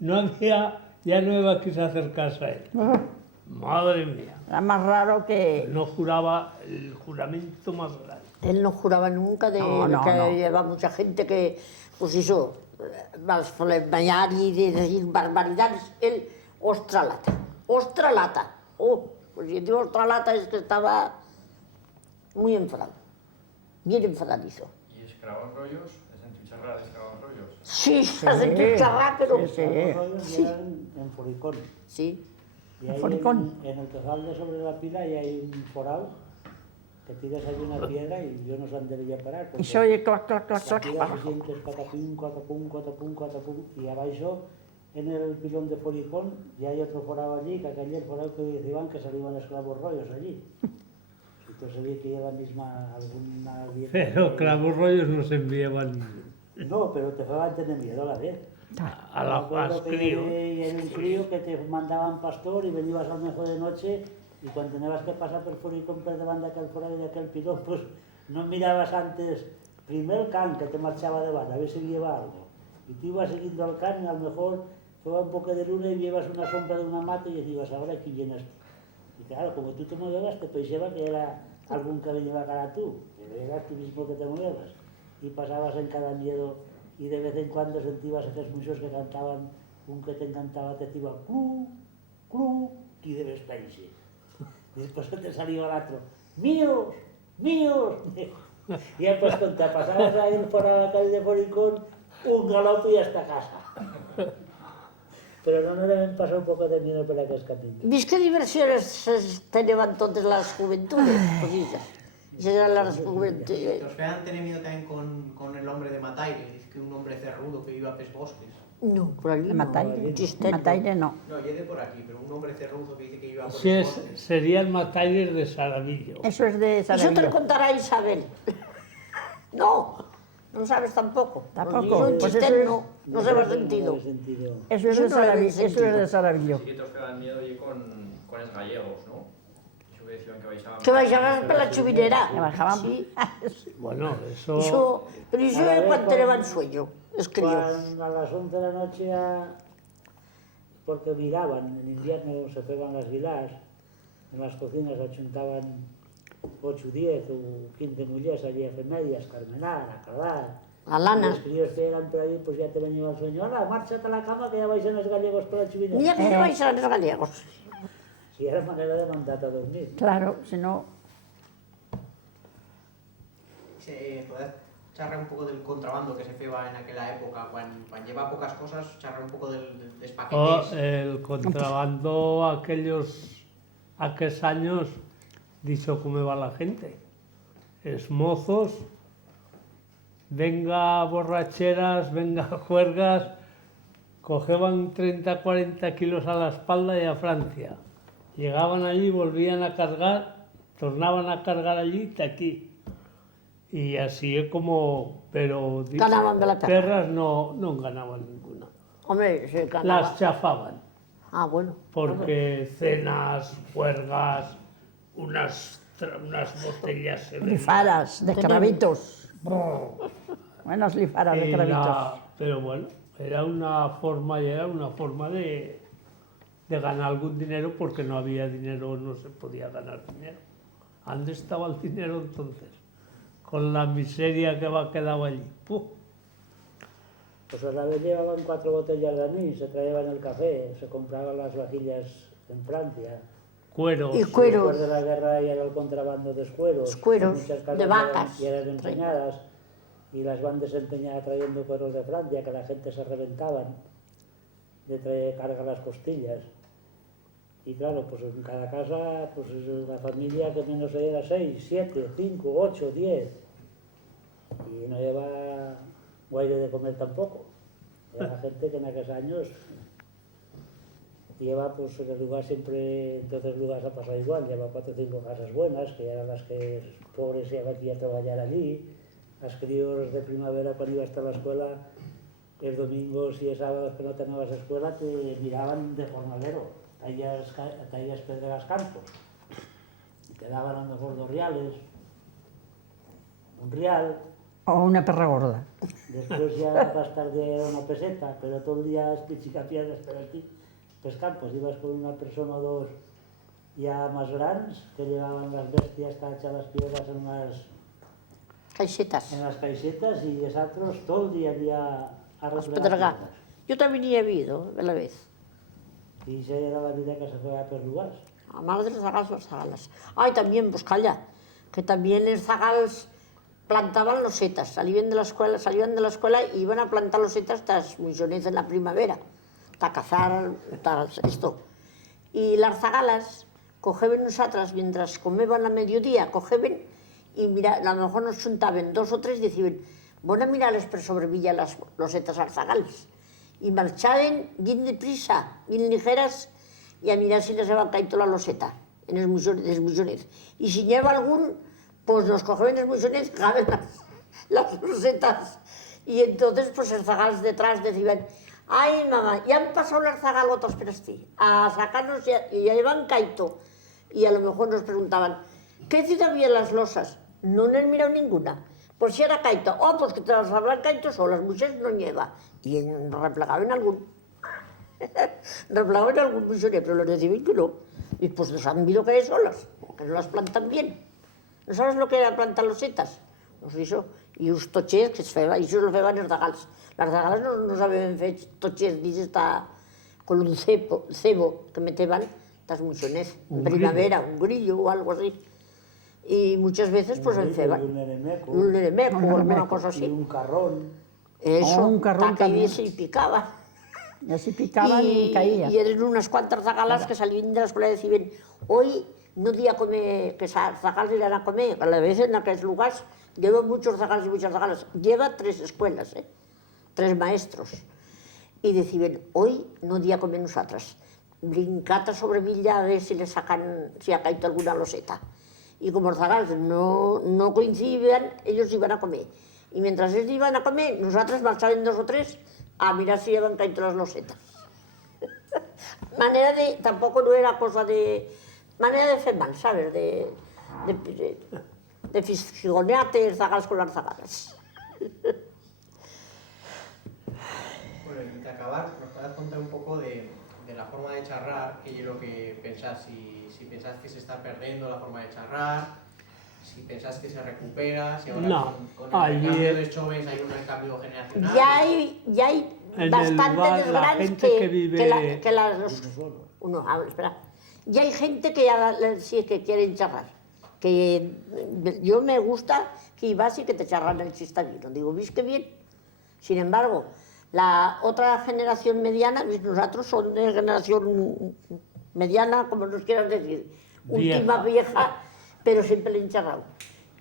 no había, ya no iba a quise acercarse a él. Madre mía. Era más raro que... No juraba el juramento más grande. Él no juraba nunca de No, que no. lleva mucha gente que, pues eso, blasfemar y de decir barbaridades. Él, ostralata, ostralata. Oh, pues si digo ostralata es que estaba muy enfadado, bien enfadadizo. ¿Y escravos rollos? ¿Es en tu charra de escravos rollos? Sí, hace que charrar, pero Sí, sí. Los rollos eran en Foricón. sí. Y ahí Foricón. en el tejado de sobre la pila y hay un forado que tiras ahí una piedra y yo no sé dónde debía parar. Y se oye clac, clac, clac, La clac. piedra se siente catapum, catapum, catapum, catapum, y abajo en el pilón de Foricón ya hay otro forado allí, que aquel forado que decían que salían esclavos rollos allí. Entonces vi que era la misma alguna... Pero clavos rollos no se enviaban ninguno. No, pero te daban tener miedo a la vez. A la Me acuerdo paz, que crío. era un crío que te mandaban pastor y venías al mejor de noche y cuando tenías que pasar por Foricón per davant d'aquell forado y d'aquell pilón, pues no mirabas antes primer el can que te marchaba de banda, a ver si lleva algo. Y tú ibas siguiendo al can y a lo mejor te va un poco de luna y llevas una sombra de una mata y decías, ahora aquí vienes. Y claro, como tú te movías, te pensaba que era algún que venía a cara a tú, pero eras tú mismo que te movías. Y pasabas en cada miedo y de vez en cuando sentías aquellos muchos que cantaban, un que te encantaba te decía, clu, clu, y debes países. Y después te salía el otro, míos, míos. Y después cuando te pasabas ahí por la calle de Foricón, un galope y hasta casa. Pero no deben pasar un poco de miedo por aquellos caminos. ¿Viste qué diversiones tenían entonces las juventudes? Pues esas eran las juventudes. Los vean tener miedo también con el hombre de Mataire, dice que un hombre cerrudo que iba a pes bosques. No, por allí no. Mataire. Chistero. Mataire no. No, yo de por aquí, pero un hombre cerrudo que dice que iba a por Sí, los bosques. sería el Mataires de Saladillo. Eso es de Eso te lo Saladillo. contará Isabel. No, No sabes tampoco. Tampoco. Un Pues chiste eso no se va sentido. Eso es Eso de no lo habéis Saravillo. Eso es sentido. de Saravillo. Sí que todos quedan miedo y con los gallegos, ¿no? Eso que decían que baixaban... Que baixaban pela chubinera. Que bajaban. Sí. Bueno, eso... Pero iso é cuando levan sueño, os críos. Cuando a las 11 de la noche porque miraban, en invierno se pegan las vilas, en las cocinas achuntaban 8, 10 o 15 mujeres allí a hacer medias, carmenar, a cavar. A lana. Los críos que eran por ahí, pues ya te venía el sueño. Hola, márchate a la cama que ya vais en los gallegos por la chubinera. Mira que baixan os gallegos. Si era manera de mandarte a dormir. Claro, si no... Podés charrar un poco del contrabando que se feba en aquella época, cuando lleva pocas cosas, charrar un poco del paquetes. El contrabando aquellos años, dicho cómo va la gente. Es mozos, venga borracheras, venga juergas, cogeban 30, 40 kilos a la espalda y a Francia. Llegaban allí, volvían a cargar, tornaban a cargar allí y aquí. Y así es como... Pero Ganaban de la perra. perras no ganaban ninguna. Hombre, se ganaba. Las chafaban. Ah, bueno. Porque cenas, juergas, unas botellas se vendían. Lifaras de cravitos. Buenas lifaras de cravitos. Pero bueno, era una forma de ganar algún dinero porque no había dinero, no se podía ganar dinero. ¿Dónde estaba el dinero entonces? Con la miseria que quedaba allí. ¡Puh! Pues a la vez llevaban 4 botellas de anís, se traían el café, se compraban las vajillas en Francia. Cueros. Y cueros. Después de la guerra ya era el contrabando de escueros. Los cueros, Muchas casas de vacas. ya eran empeñadas y las van desempeñadas trayendo cueros de Francia que la gente se reventaban de traer carga las costillas. Y claro, pues en cada casa, pues la familia que menos era 6, 7, 5, 8, 10. Y no lleva guaire de comer tampoco. Era la gente que en aquellos años lleva, pues en el lugar siempre, entonces el lugar se ha pasado igual, lleva 4 o 5 casas buenas, que eran las que los pobres se iban aquí a trabajar allí. Las críos de primavera cuando ibas a la escuela, los domingos y sábados que no tenías escuela, te miraban de jornalero. Tallas pedregas campos, te daban a lo mejor 2 reales, 1 real, O una perra gorda. después ya más tarde era 1 peseta, pero todo el día pichicapiadas por aquí, pues campos, ibas con una persona o 2 ya más grandes, que llevaban las bestias tachas las piedras Caixetas. en las caixetas y otros todo el día a Os replegar pedregar. piedras. Yo también he habido, a la vez. Y esa era la vida que se fue a per lugares. A más de los zagalas. Ay, también, pues calla, que también los zagals plantaban losetas, salían de la escuela y iban a plantar losetas hasta millones en la primavera, hasta cazar, hasta esto. Y las zagalas cogeben nosotras, mientras comeban a mediodía, cogeben y mira, a lo mejor nos juntaban 2 o 3 y decían, van a mirarles per sobrevilla las losetas als zagals. Y marchaban bien deprisa, bien ligeras, y a mirar si les había caído la loseta en los millones. Y si lleva algún, pues nos cogían los millones, gaben las losetas. Y entonces, pues los zagals detrás decían, ay, mamá, ya han pasado las zagalotas per aquí, a sacarnos, y ya llevan caído. Y a lo mejor nos preguntaban, ¿qué ciudad había las losas? No les mirado ninguna. Pues si era caído, pues que te las habrán caído solas, muchas no lleva. Y replegaban algún. Replegaban algún misionero, pero les decían que no. Y pues nos han visto caer solas, que no las plantan bien. ¿No sabes lo que era plantar losetas? Pues eso, y los tochers que es feban, y eso lo feban els zagals. Les zagales no sabían fer tochers dins con un cebo que meteban las misiones en primavera, un grillo o algo así. Y muchas veces pues el feban. Un eremeco. Un eremeco o alguna cosa Y así. un carrón. Eso, un carrón también. y picaba. Y así picaban y caían. Y eran unas cuantas zagalas que salían de la escuela y decían, hoy no día comer, que zagals irán a comer. A la vez en aquellos lugares lleva muchos zagals y muchas zagalas. Lleva 3 escuelas, 3 maestros. Y decían, hoy no día comer nosotras. Brincata sobre Villa a ver si le sacan, si ha caído alguna loseta. Y como los zagals no coincidían, ellos iban a comer. Y mientras ellos iban a comer, nosotros marchaban 2 o 3 a mirar si iban caído las losetas. Manera de, tampoco no era cosa de, manera de fer mal, ¿sabes? De fisgonearte zagalas con las zagalas. Bueno, y de acabar, nos podrás contar un poco de la forma de charrar, que es lo que pensás, si pensás que se está perdiendo la forma de charrar, si pensás que se recupera, si ahora No, con el allí cambio es- de jóvenes hay un cambio generacional. Ya hay En el bastantes bar, la grandes gente que vive- espera. Ya hay gente que ya sí que quieren charrar. Que yo me gusta que ibas y que te charran el chistavino. Digo, ¿ves qué bien? Sin embargo, la otra generación mediana, ¿ves? Nosotros son de generación mediana, como nos quieras decir, última vieja, pero siempre le he encharrado.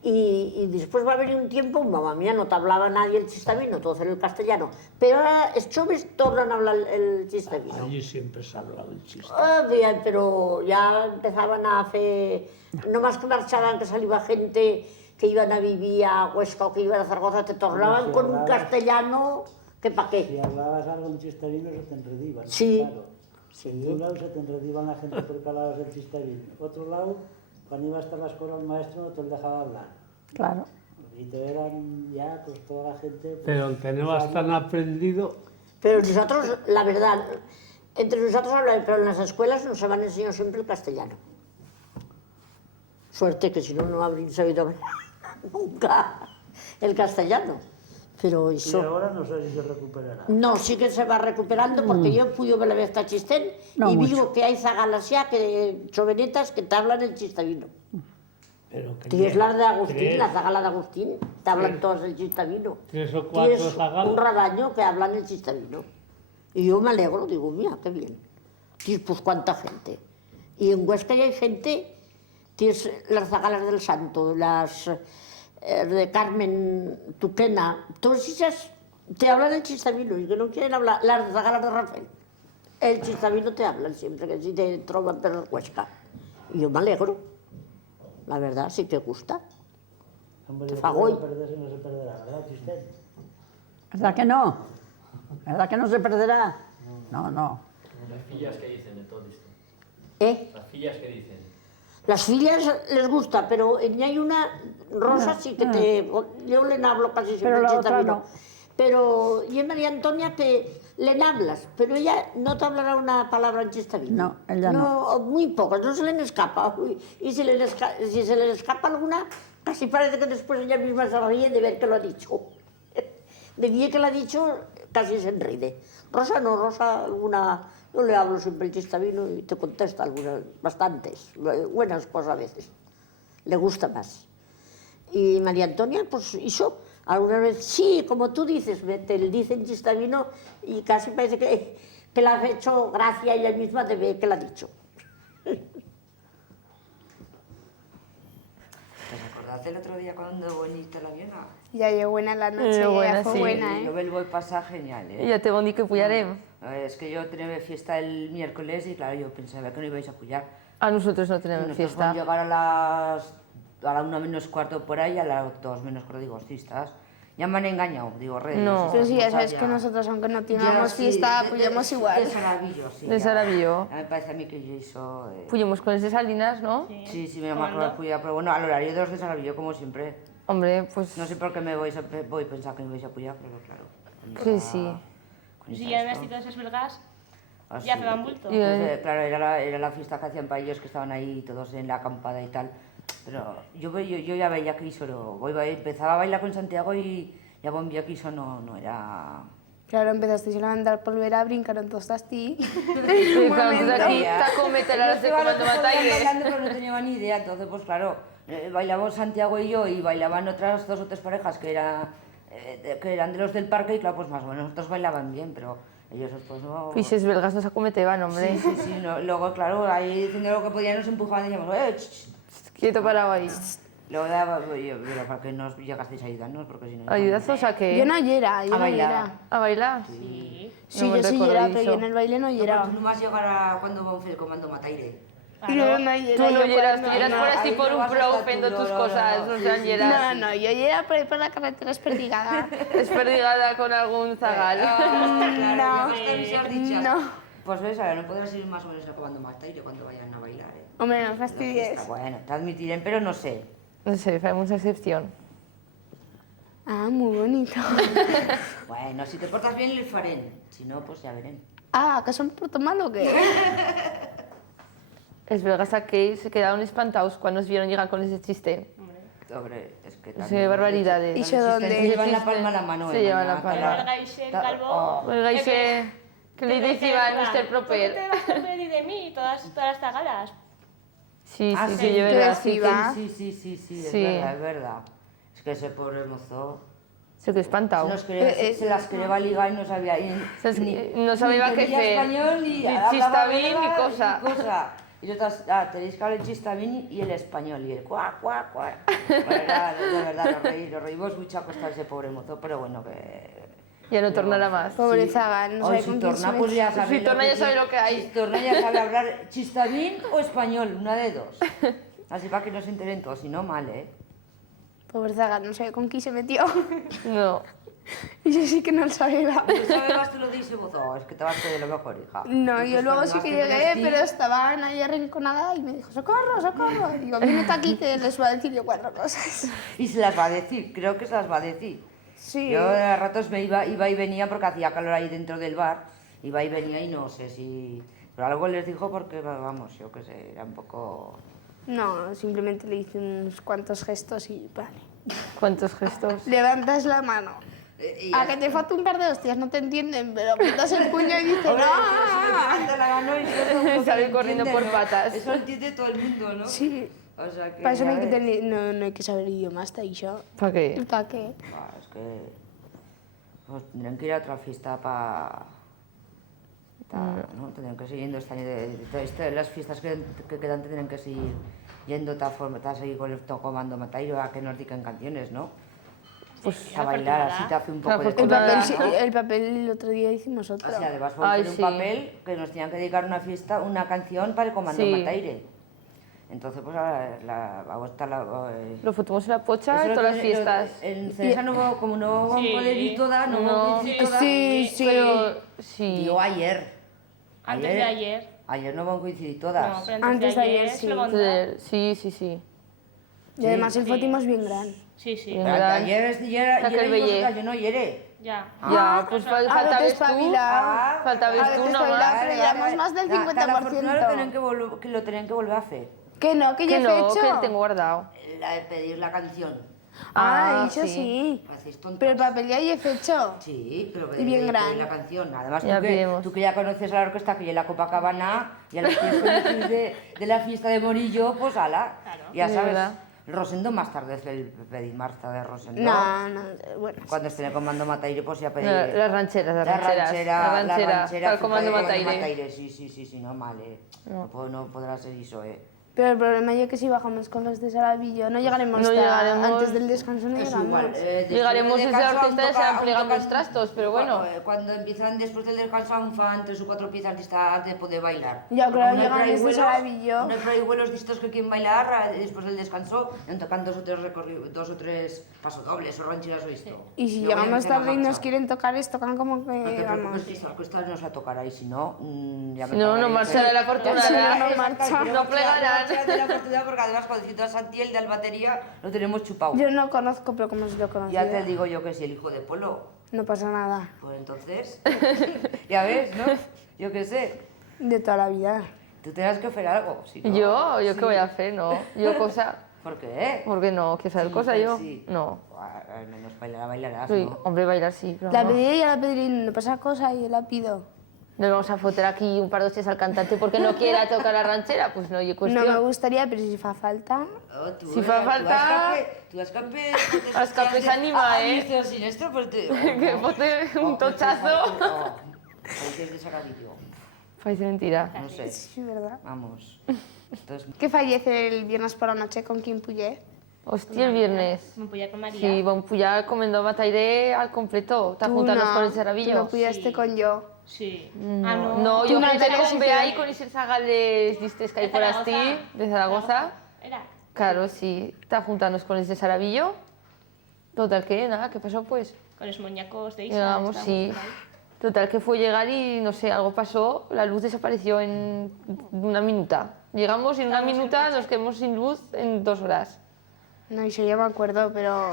Y después va a venir un tiempo, mamá mía, no te hablaba nadie el chistavino, todo era el castellano. Pero ahora los jóvenes tornan a hablar el chistavino. Allí siempre se ha hablado el chiste. Bien, pero ya empezaban a hacer, no más que marchaban, que salía gente que iban a vivir a Huesca o que iban a Zaragoza, te tornaban con un castellano que pa' Si qué. hablabas algo en chistavino se te enrediban. Sí. Claro. En un lado se te enrediban la gente porque hablabas del chistavino. Otro lado, cuando ibas a la escuela el maestro no te lo dejaba hablar. Claro. Y te eran ya, pues toda la gente... Pues, Pero el que no vas tan aprendido, Pero nosotros, la verdad, entre nosotros hablan, pero en las escuelas nos han enseñado siempre el castellano. Suerte que si no, no habrían sabido hablar nunca el castellano. Pero Y eso... ahora no sé si se recuperará. No, sí que se va recuperando porque yo fui a ver esta chistén No y mucho. digo que hay zagalas ya, que jovenetas que te hablan el chistavino. pero que Tienes las de Agustín, tres- la zagala de Agustín, te hablan todas el chistavino. 3 o 4 Tienes zagalas. un radaño que hablan el chistavino. Y yo me alegro, digo, mira, qué bien. Tienes pues cuánta gente. Y en Huesca ya hay gente, tienes las zagalas del Santo, las de Carmen Tuquena, todas esas te hablan el chistavino y que no quieren hablar, las zagalas de Rafael. El chistavino te hablan siempre, que si te troban per Huesca. Y yo me alegro. La verdad, sí que gusta. Hombre, Te yo fagoy. creo que perderse no se perderá, ¿verdad, chistén? ¿Verdad que no? ¿Verdad que no se perderá? No, no. Las fillas que dicen de todo esto. ¿Eh? Las fillas que dicen. Las fillas les gusta, pero ni hay una Rosa sí que te... Yo le hablo casi siempre Pero la el otra chistavino. no. Pero y María Antonia que le hablas, pero ella no te hablará una palabra en chistavino. No, ella no. O muy pocas, no se le escapa. Y si se le escapa alguna, casi parece que después ella misma se ríe de ver que lo ha dicho. De bien que lo ha dicho, casi se enride. Rosa no, Rosa alguna... Yo le hablo siempre el chistavino y te contesta algunas, bastantes, buenas cosas a veces. Le gusta más. Y María Antonia, pues hizo, alguna vez, sí, como tú dices, te le dicen chistavino y casi parece que le has hecho gracia ella misma de ver que la ha dicho. ¿Te acordás el otro día cuando viniste a la Viena? Ja llevo buena la noche, buena, fue sí. buena, Jo ¿eh? el voy pasar genial, ¿eh? Ja te van dir que pujarem. Es que yo tenía fiesta el miércoles y claro, yo pensaba que no ibais a pujar. A nosotros no tenemos Nosotros fiesta. vamos a llegar a la 1 menos cuarto por ahí, a las 2 menos cuarto, digo, hostia, estás... Ya me han engañado, digo, rey. No. Pero sí, ya sabes que nosotros, aunque no tengamos fiesta, apoyamos igual. De Saravillo, sí. De ya. Saravillo. Me parece a mí que yo hizo... Pujemos con ese Salinas, ¿no? Sí, sí, me acuerdo de pujar, pero bueno, al horario de los de Saravillo, como siempre. Hombre, pues No sé por qué me voy a pensar que me vais a pujar, pero claro. con que esa- sí. con Si esa ya esto. ves y todas esas belgas, Ah, ya sí. se van bulto. Y, Claro, era la fiesta que hacían para ellos, que estaban ahí todos en la acampada y tal. Pero yo ya veía que Iso, empezaba a bailar con Santiago y ya bon via que Iso no era... Claro, empezasteis a levantar polvera, brincaron todos así. Sí, claro, entonces aquí taco meterás de comando mataires. bailando, pero no tenía ni idea. Entonces, pues claro, bailábamos Santiago y yo y bailaban otras 2 o 3 parejas que eran de los del parque y claro, pues más o menos nosotros bailaban bien, pero ellos pues no... Pixes belgas nos acometeban, hombre. Sí, sí, sí. Luego, claro, ahí diciendo lo que podían nos empujaban y decíamos, Quieto parado ahí. Luego daba, pero para que nos llegasteis a ayudarnos, porque si no... ¿Ayudazos a qué? Yo no era, yo A no bailar. era. ¿A bailar? Sí. Sí, No yo sí me'n era, recordo pero yo en d'això. el baile no No, era. però tu només llegar a quan vam fer el comando Mataire. No, no, Tú no lleras, tú lleras por así ahí por no un vas pro hasta fendo tú, tus no, cosas, no, no sí, sean sí. lleras. no, yo llegué por ahí por la carretera espertigada. Desperdigada con algún zagal. Claro, llegaste a visar dichas. No. Pues ves, ahora no podrás ir más o menos acabando más tarde cuando vayan a bailar, ¿eh? Hombre, no La fastidies. fiesta, bueno, te admitiré, pero no sé. No sé, faremos excepción. Ah, muy bonito. Bueno, si te portas bien, les faré. Si no, pues ya veré. Ah, ¿acaso me porto mal o qué? Els belgas aquells se quedaron espantados cuando nos vieron llegar con ese chiste. Hombre, es que... Sí, barbaridades. ¿Y eso dónde? Se llevan la palma a la mano. Se llevan la mañana, palma. tal. Gaixe, el calvo. El gaixe que le decía Mr. ¿Por qué Proper. te vas a pedir de mí todas las tagalas? Sí, Ah, sí, sí, sí, que es verdad. les iba. Sí, es Sí. verdad, es verdad. Es que ese pobre mozo Se quedó espantado. se las quería ligar y no sabía No sabía qué entendía hacer. español, Ni hablaba chistavín, belga, ni cosa. Y otras, tenéis que hablar el chistavín y el español, y el cuac, cuac, cuac. Bueno, era, de verdad, nos reímos mucho a costa de ese pobre mozo, pero bueno, que... Ya no tornará más. Pobre Zagal, no Hoy sabe si con quién torna, se pues mete. ya sabe Si torna ya sabe lo que hay. Si torna ya sabe hablar chistavín o español, una de dos. Así para que no se enteren todos, si no, mal, ¿eh? Pobre Zagal, no sabe con quién se metió. No. Y yo sí que no lo sabía. ¿Tú sabes más tú lo dices vos? Oh, es que te vas de lo mejor, hija. No, Pues yo luego cuando sí vas que con llegué, los pero tíos- estaba ahí arrinconada y me dijo, ¡socorro, socorro! Y digo, vínete aquí que les voy a decir yo 4 cosas. Y se las va a decir, creo que se las va a decir. Sí. Yo a ratos me iba y venía porque hacía calor ahí dentro del bar. Iba y venía y no sé si... Pero algo les dijo porque, vamos, yo qué sé, era un poco... No, simplemente le hice unos cuantos gestos y vale. ¿Cuántos gestos? Levantas la mano. A que te falta un par de hostias, no te entienden, pero apuntas el puño y dices, Hombre, ¡no! levanta la mano y eso es lo que Sale lo corriendo entiende, por ¿no? patas. Eso lo entiende todo el mundo, ¿no? Sí. O sea que... Para eso no hay ya que, ves. no hay que saber idiomas, está yo. ¿Para qué? ¿Para qué? Es que... Pues tendrán que ir a otra fiesta para... ¿no? Tendrán que seguir yendo este año las fiestas que quedan tendrán que seguir yendo de tal forma, a seguir con el comando Matairo a que nos digan canciones, ¿no? Pues a bailar, así te hace un poco de El papel, sí, ¿no? el papel el otro día hicimos otro. O sea, además fue Ay, un sí. papel que nos tenían que dedicar una fiesta, una canción para el comando Sí. Mataire. Entonces, pues ahora está la... Lo fuimos en la pocha Eso de lo todas las tiene- fiestas. En Ceresa no, como no van a Sí. poder ir todas, no van a No. poder ir todas. Sí, sí. Pero sí. Digo ayer. Antes de ayer. Ayer no van a coincidir No, todas. pero Antes de ayer, se sí. lo mandó. Sí, sí, sí. Y además el Sí. fotimos bien gran. Sí, sí. Bien. Pero Gran. ayer Aquel bellé. yo no ayer. Ya. Ya, pues falta ves tú. espabila. Falta ves Ahora tú te nomás. espabila, pero llevamos más del 50%. Que lo tenían que volver a hacer. Que no, que Que ya he no, hecho. que tengo guardado. La de pedir la canción. Ah, Ah, eso sí. sí. Hacéis tontas. Pero el papel ya he hecho. Sí, pero Y bien pedir grande. la canción. Además, Ya veremos. tú que ya conoces a la orquesta, que ya la Copacabana, y a los que conocéis de la fiesta de Morillo, pues ala. Ya De sabes. verdad. Rosendo más tarde es el pedir más tarde Rosendo. No, no, bueno. Cuando esté en el comando Mataire, pues ya pedir. Las rancheras, las La rancheras. ranchera, La ranchera, para el comando fiesta de Mataire. Sí, no mal, No podrá ser eso, Pero el problema es que si bajamos con los de Saravillo, no llegaremos, No hasta llegaremos. antes del descanso, no Es llegamos. igual. Llegaremos después desde la del orquesta y descanso se van aún plegando tocan- los trastos, pero bueno. Cuando empiezan después del descanso aún fan 3 o 4 piezas listas de poder bailar. Ya, claro, Como llegan desde Saravillo. No hay vuelos listos que quieren bailar después del descanso, tocan 2 o 3 pasodobles o rancheras o esto. Y si Luego ya llegamos empiezan a tarde y nos marchar. quieren tocar, es tocan como que No te vamos. preocupes que esta orquesta nos va a tocar ahí, si no, ya me Si no, no encargaré. marchará la fortuna. Si no, no Exacto, marcha. pero No marcha plegarán. de la fortuna porque además cuando citas a Santiel de Albatería lo tenemos chupado. Yo no conozco, pero como si lo conociera. Ya te digo yo que si el hijo de Polo, No pasa nada. pues entonces, ya ves, ¿no? Yo qué sé, De toda la vida. tú tendrás que hacer algo. Si no, Yo sí. qué voy a hacer, no. Yo cosa. ¿Por qué? ¿Por qué no? ¿Qué saber Sí, cosa pues yo? sí. No. Al menos bailarás, Sí, ¿no? hombre, bailar sí, pero La no. pediré y ya la pediré, no pasa cosa, yo la pido. Nos vamos a fotar aquí un par de hostias al cantante porque no quiera tocar la ranchera, pues no, yo cuestión. No me gustaría, pero si fa falta... Oh, tú, Si fa falta- Tú has capé... Has capé se anima, ¿eh? Sin esto, pues te... Que fote un tochazo. Pareces de Saravillo. Parece mentira. No sé, Sí, ¿verdad? vamos. Entonces, ¿Qué fallece el viernes por la noche con quien pullé? Hostia, el viernes. Me puya con Sí, María. vam pujar comendo Mataire al completo. Te juntarnos con el Tú Saravillo. no pullaste Sí. con yo. Sí. No, yo crec que con Bea y con esos zagales distes que hay por así, de Zaragoza. Era. Claro, sí, está juntándonos con los de Saravillo. Total que nada, ¿qué pasó pues? Con los moñacos de Isa. Llegamos, sí. Total que fue llegar y no sé, algo pasó, la luz desapareció en una minuta. Llegamos y en una minuta nos quedamos sin luz en 2 horas. No, y yo ya me acuerdo, pero...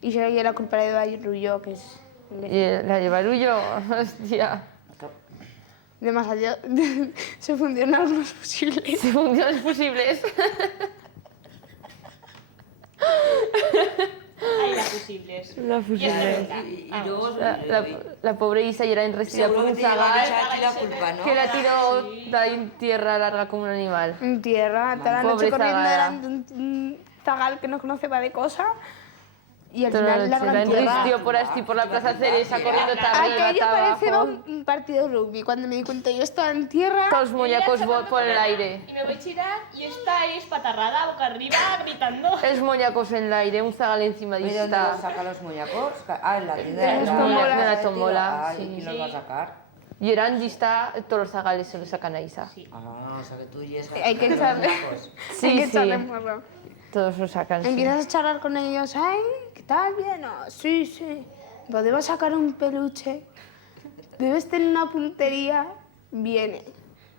Y yo la culpa de Barullo, que es... Y la de Barullo, hostia. Demasiado... Se funcionaron los fusibles. Se funcionan los fusibles. Hay las fusibles. Las fusibles. Y luego... La pobre Isa ya era enrestida por un zagal la culpa, ¿no? que la tiró de ahí en tierra larga como un animal. En tierra, toda la Pobre noche corriendo zagala. delante de un zagal que no conoce va de cosa. Y al Toda la final noche, larga la en tierra. enristió por así, por la plaza Ceresa, corriendo hasta arriba, Aquello hasta parecía abajo. un partido de rugby. Cuando me di cuenta yo estaba en tierra... Todos los muñecos por el aire. Y me voy a tirar y esta es patarrada, boca arriba, gritando. Els muñecos en el aire, un zagal encima ¿Y de dónde esta. los saca los muñecos? Ah, en la tienda De la tómbola, Ay, sí. ¿quién los va a sacar? Y eran está todos los zagales se los sacan a Isa. Ah, o sea que tú y esa... Hay que echarle... Sí, hay que sí. echarle morro. Todos los sacan. sí. Empiezas a charlar con ellos, ay, ¿qué tal? Bien, no, sí, sí. ¿Dónde vas a sacar un peluche? Debes tener una puntería. Viene.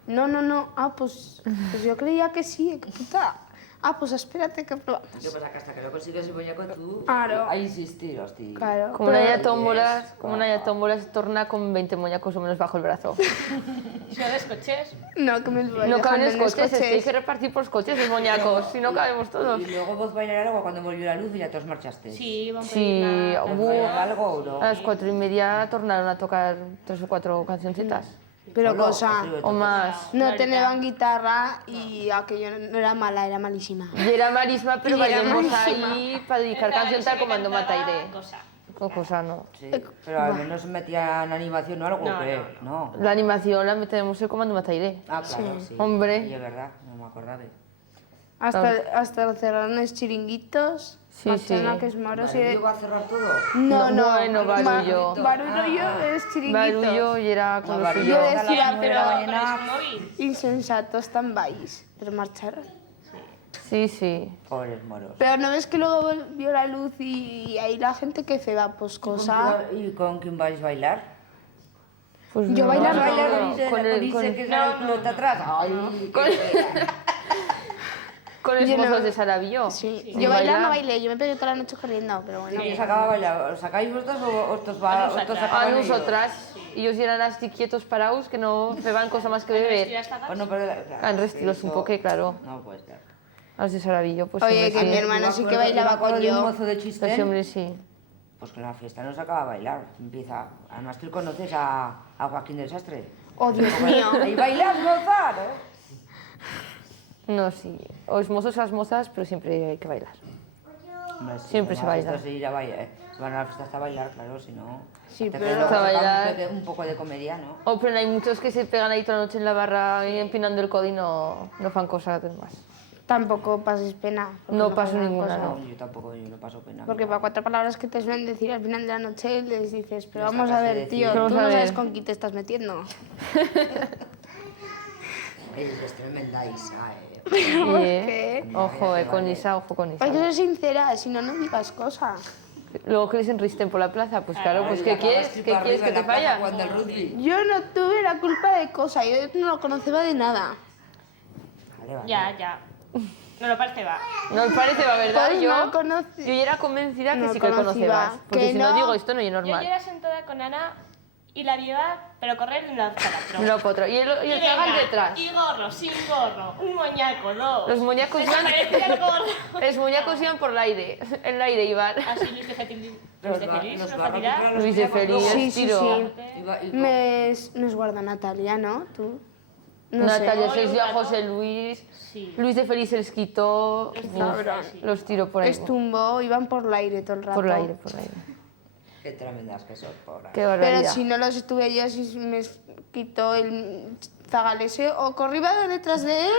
No, no, no. Ah, pues yo creía que sí, qué puta. Ah, pues espérate que probamos. ¿Qué pasa? Que hasta que no consigues el muñeco tú... Claro. A insistir, hostia. Claro. Como no haya tómbolas, torna con 20 muñecos o menos bajo el brazo. ¿Y si no ves coches? No, que me lo No caben dejan los en coches, es que hay que repartir por los coches los muñecos, si no cabemos todos. Y luego vos bailar algo cuando volvió la luz y ya todos marchaste. Sí, vamos a Sí, pedir una... hubo... ¿Algo o no? A las 4:30 tornaron a tocar 3 o 4 cancioncitas. Pero Solo, cosa, O más. no tenían guitarra y aquello no era mala, era malísima. Y era marisma, pero Y era bailamos malísima. ahí para dedicar canción tal como Ando Mataire. Cosa. O cosa no. Sí, pero al menos metían animación o algo, No, ¿qué? No. La animación la metemos el comando Mataire. Ah, claro, sí. Hombre. Sí, es verdad, no me acordaba. Hasta cerraron los chiringuitos. Sí, sí. Barcelona, que es moro, sí. ¿Barullo va a cerrar todo? No, no. Bueno, Barullo. Barullo es chiringuitos. Barullo y era con No, los Barullo. Yo suyos. decía, Pero pero mañana... móvil. insensatos stand-bys. Pero marcharon. Sí, sí. Pobres moros. Pero no ves que luego volvió la luz y ahí la gente que se va, pues cosa. ¿Y con quién vais a bailar? Pues Yo no, bailar no, ¿Bailar no, con Ise, con el- con- que sale el piloto atrás? Ay, qué con los Yo no. mozos de Saravillo. Sí. Y Yo bailar no bailar. bailé, yo me pegué toda la noche corriendo, pero bueno. ¿Quién sacaba a bailar? ¿Os sacáis vosotros o os va A nosotras. A sacaban ellos? nosotras. Ellos eran así quietos parados que no beban cosa más que beber. Bueno, pero... claro, Han restilos un eso- poco, claro. No puede ser. A los de Saravillo, pues Oye, hombre, que sí. mi hermano Yo sí me que acuerdo- bailaba me acuerdo con de un yo. mozo de Pues Chistén, hombre, sí. pues que en la fiesta no sacaba a bailar. Empieza... Además tú conoces a Joaquín del Sastre. Oh, Dios mío. Ahí bailas, gozar, ¿eh? No, sí. O los mozos o las mozas, pero siempre hay que bailar. Hombre, sí, Siempre se además baila. esto se irá a bailar, se van a la fiesta hasta bailar, claro, si no... Sí, te pero- quedas A bailar. Un poco de comedia, ¿no? O pero hay muchos que se pegan ahí toda la noche en la barra y empinando el codo y no fan cosas más. Tampoco pases pena. porque No paso pasan ninguna, cosas. no. Yo tampoco, yo no paso pena. Porque para 4 palabras que te suelen decir al final de la noche les dices, pero No vamos a sacas de ver, decir. tío, Vamos tú a no ver. sabes con quién te estás metiendo. Es tremenda Isa, ¿Qué? Ojo, con Isa, ojo con Isa. Hay que ser sincera, si no, no digas cosas. Luego que les enristen por la plaza, pues claro, pues ¿qué quieres? ¿Qué quieres que te falla? Cuando el rugby. Yo no tuve la culpa de cosa, yo no lo conocía de nada. Vale, vale. Ya, ya. No lo parece, va. No os parece, la verdad, Pues yo, no conocí. yo ya era convencida que No sí que conocía. conocías. Porque Que si no no. digo esto no es Yo normal. era sentada con Ana y la vieva, pero correr de un lado para otro. No, potro. Y el Y zagal venga, detrás. Y gorro, sin gorro, un moñaco, dos. Los muñecos iban... Desaparecía el gorro. Los muñecos iban por el aire. En el aire iban. Así Luis de Feliz, Los Luis de ba- Feliz, los una barrocos facilidad. eran los Luis de muñecos Feliz, rojos. Sí, sí, tiro. sí. Nos guarda Natalia, ¿no? Tú. No Natalia sé. se dio a José Luis. Sí. Luis de Feliz se les quitó. cabrón. Los tiró por ahí. Estumbó, iban por el aire todo el rato. Por el aire, por el aire. Qué tremendas que son, pobres. Qué barbaridad. Pero si no los estuve yo, si me quitó el zagal ese, o corría detrás de él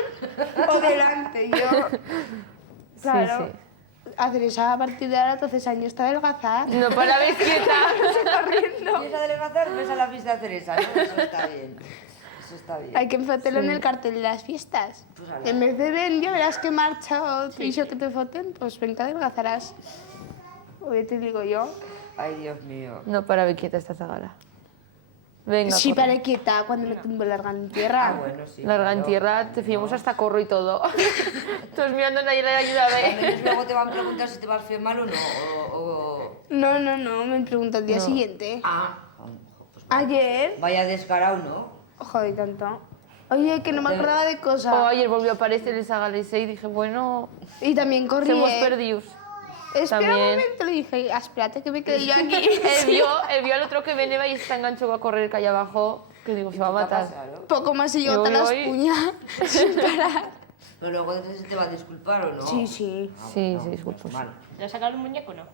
o delante. Yo, claro, sí. a Teresa a partir de ahora 12 años está adelgazar. No parabas quieta. corriendo. ¿Quieres adelgazar? Ves a la fiesta de Teresa, ¿no? Eso está bien. Eso está bien. Hay que enfotarlo en el cartel de las fiestas. Pues ala. En vez de ven, ya verás que marcha o que te foten, pues ven que adelgazarás. Oye, te digo yo. Ay, Dios mío. No parabas quieta esta zagala. Venga, Sí, corre. para quieta cuando me tumbo larga en tierra. Ah, bueno, sí. Larga en claro. tierra, te fuimos hasta corro y todo. Todos mirando a nadie le ayuda, Ellos luego te van a preguntar si te vas a hacer mal o no. No, me pregunto al día No. siguiente. Ah, pues Ayer. vaya descarado, ¿no? Joder, tanto. Oye, que no me acordaba de cosas. Oh, ayer volvió a aparecer esa galesa y dije, bueno, Y también corrí. somos perdidos. Espera un También. momento, le dije, espérate que me quedé yo aquí. Él vio al otro que venía y está enganchado a correr calle abajo, que digo, se va a matar. Poco más y yo Yo te las voy- puñas sin parar. Pero luego entonces te va a disculpar o no. Sí, sí. Sí, sí, disculpa. Mal. ¿Le has sacado un muñeco o no?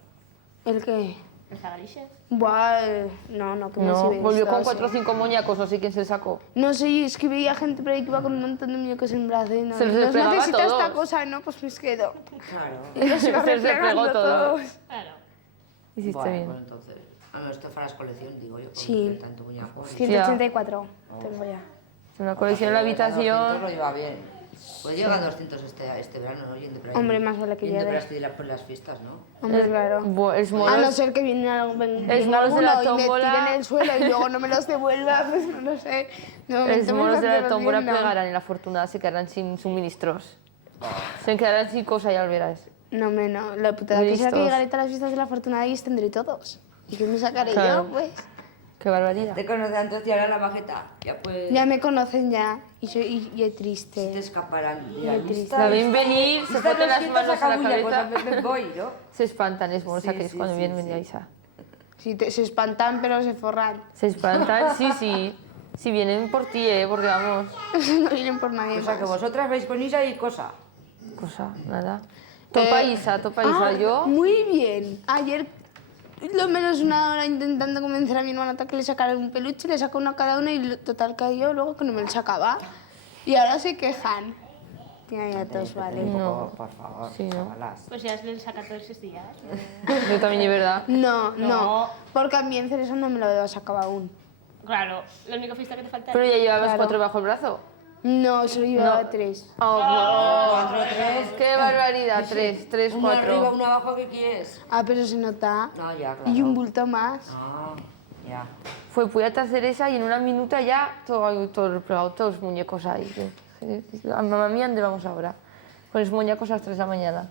¿El qué? ¿El zagalixe? Buah, no, que me No, sirve volvió esto, con sí. 4 o 5 muñecos, no sé quién se le sacó. No sé, es que veía gente por ahí que iba con un montón de muñecos en brazos y no, Se los no desplegaba necesito todos. esta cosa, no, pues me quedo. Claro. Y los iba Se los desplegó replegando todos. todos. Claro. Hiciste Bueno, bien. pues entonces. Ah, no, esto farás colección, digo yo. Sí. Con tanto muñeco. 184 tengo ya. Una colección en la 200 habitación. lo lleva bien. Pues llega a 200 este verano, ¿no? Yendo por ahí. Hombre, más vale que Yendo lleve. por las fiestas, ¿no? Hombre, claro. Es A no moros. ser que venga Es moros de la alguno y me tómbola. tire en el suelo y luego no me los devuelva, pues no lo sé. De momento Els me moros de están la tómbola devolviendo. plegarán y la afortunada se quedarán sin suministros. Se quedarán sin cosa, ya lo verás. No, hombre, no. La putada Muy que será que listos. llegaré a todas las fiestas de la fortuna y os tendré todos. ¿Y qué me sacaré Claro. yo, pues? Qué barbaridad. Te conoces entonces y ahora la bajeta. Ya pues. Ya me conocen ya y es Te triste. escaparán. Qué Mira, triste. La ven venir, se ponen las manos a la cabeza. Pues me voy, ¿no? Se espantan, es moros Sí, aquellos sí, cuando sí, vienen sí. de Isa. Sí, se espantan, pero se forran. Se espantan, sí, sí. Si vienen por ti, porque vamos, No vienen por nadie O sea, que más. vosotras veis con Isa y cosa. cosa, nada. Topa Isa, yo. Muy bien. Ayer, lo menos una hora intentando convencer a mi hermana que le sacara un peluche, le sacó uno a cada una y total cayó luego que no me lo sacaba. Y ahora se quejan. Tía, ya todos vale. No. Por favor, Sí, ¿no? chavalas. Pues ya le saca todos esos días. Yo también, es verdad. No, porque a mí en Cereza no me lo sacaba aún. Claro, la única fiesta que te falta Pero ya llevabas Claro. 4 bajo el brazo. No, solo llevaba No. 3. Oh, 4, 3. ¡Qué barbaridad! 3, Uno arriba, 4. uno abajo, ¿qué quieres? Ah, pero se nota. No, ya, claro. Y un bulto más. Ah, ya. Fue puñata hacer esa y en una minuta ya todo replegado, todos los muñecos ahí. A mamá mía, ¿dónde vamos ahora? Con los muñecos a las 3 de la mañana.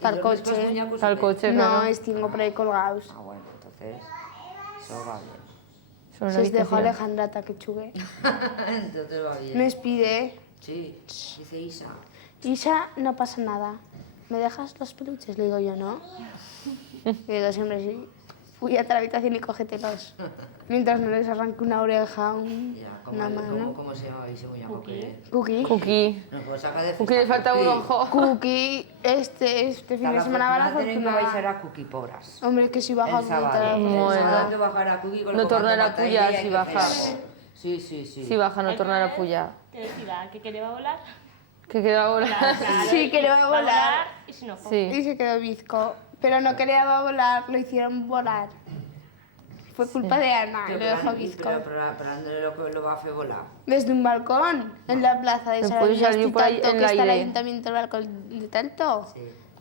Tal ¿Y duermes con los coche. muñecos Al o qué? coche, No, claro. tengo por ahí colgados. Ah, bueno, entonces. Eso va bien. Sobre la Se os dejo a habitación. Alejandra hasta que chugue. Entonces va bien. Me despide. Sí, dice Isa. Isa, no pasa nada. ¿Me dejas los peluches? Le digo yo, ¿no? Le digo siempre sí. Fui a la habitación y cógetelos. Mientras no les arranque una oreja, Ya, una mano. ¿cómo se llama ese muñeco? que- Cookie. Cookie. No, pues saca de Cookie le fiesta, falta un Cookie. ojo. Cookie, este fin de semana van a tener que baixar fortuna. a Cookie, pobras. Hombre, que si baja El sábado. Bueno. El sábado que bajar a Cookie con No el tornará comando a pullar batalla si y baja. que Sí, sí, sí. Si baja, no tornar a puya. Que decida que le va a volar. Que queda ahora. Claro, Sí, que le va a volar. y sin ojo. Sí. Y se quedó bizco. Pero no quería volar, lo hicieron volar. Fue culpa de Ana, y Pero, lo dejó bizco. pero ¿dónde lo va a hacer volar? Desde un balcón, en la plaza de No San puede salir por ahí Tanto, en que el está el aire. ayuntamiento del balcón de Tanto. Sí.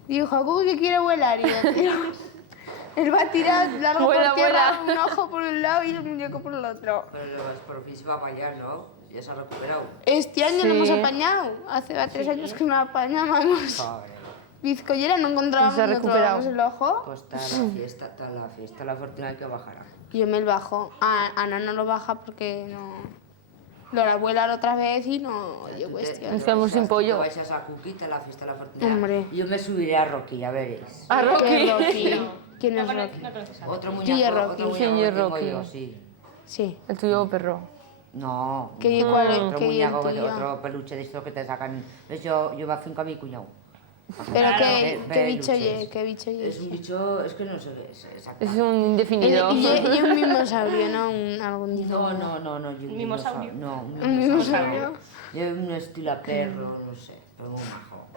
Y dijo, ¿cómo que quiere volar? Y yo, tío, él va a tirar largo Vuela, por tierra, vuela. un ojo por un lado y el muñeco por el otro. Pero por fin se va a apañar, ¿no? Ya se ha recuperado. Este año lo Sí. hemos apañado. Hace 3 años que no apañábamos. Pobre. Bizcollera, no encontrábamos, Se ha no recuperado. trovábamos el ojo. Pues está la fiesta, la fortuna que bajará. Yo me el bajo. Ana no lo baja porque no... Lo hará vuelar otra vez y no oye cuestión. Nos quedamos sin pollo. Te vais a Cookie, te la fiesta, la fortuna. Hombre. Yo me subiré a Rocky, ya veréis. A Rocky. ¿Quién es Rocky? ¿Quién es Rocky? No conoces a Otro Sí, muñeco, Rocky. otro muñeco Sí, que tengo Rocky. yo, sí. Sí. El tuyo perro. No. ¿Qué, cuál es? Otro ¿Qué muñeco, el tuyo? otro peluche de estos que te sacan. ¿Ves? Yo me afinco a mi cuñado. Pero Claro. ¿qué bicho Peluches. ye? ¿Qué bicho ye? Es un bicho, es que no sé qué es Es exactamente. un indefinido. Y un mimosaurio, ¿no? Algún día. No, yo un ¿Mimosaurio? No, Un mimosaurio. Yo un estilo a perro, no sé, pero muy majo.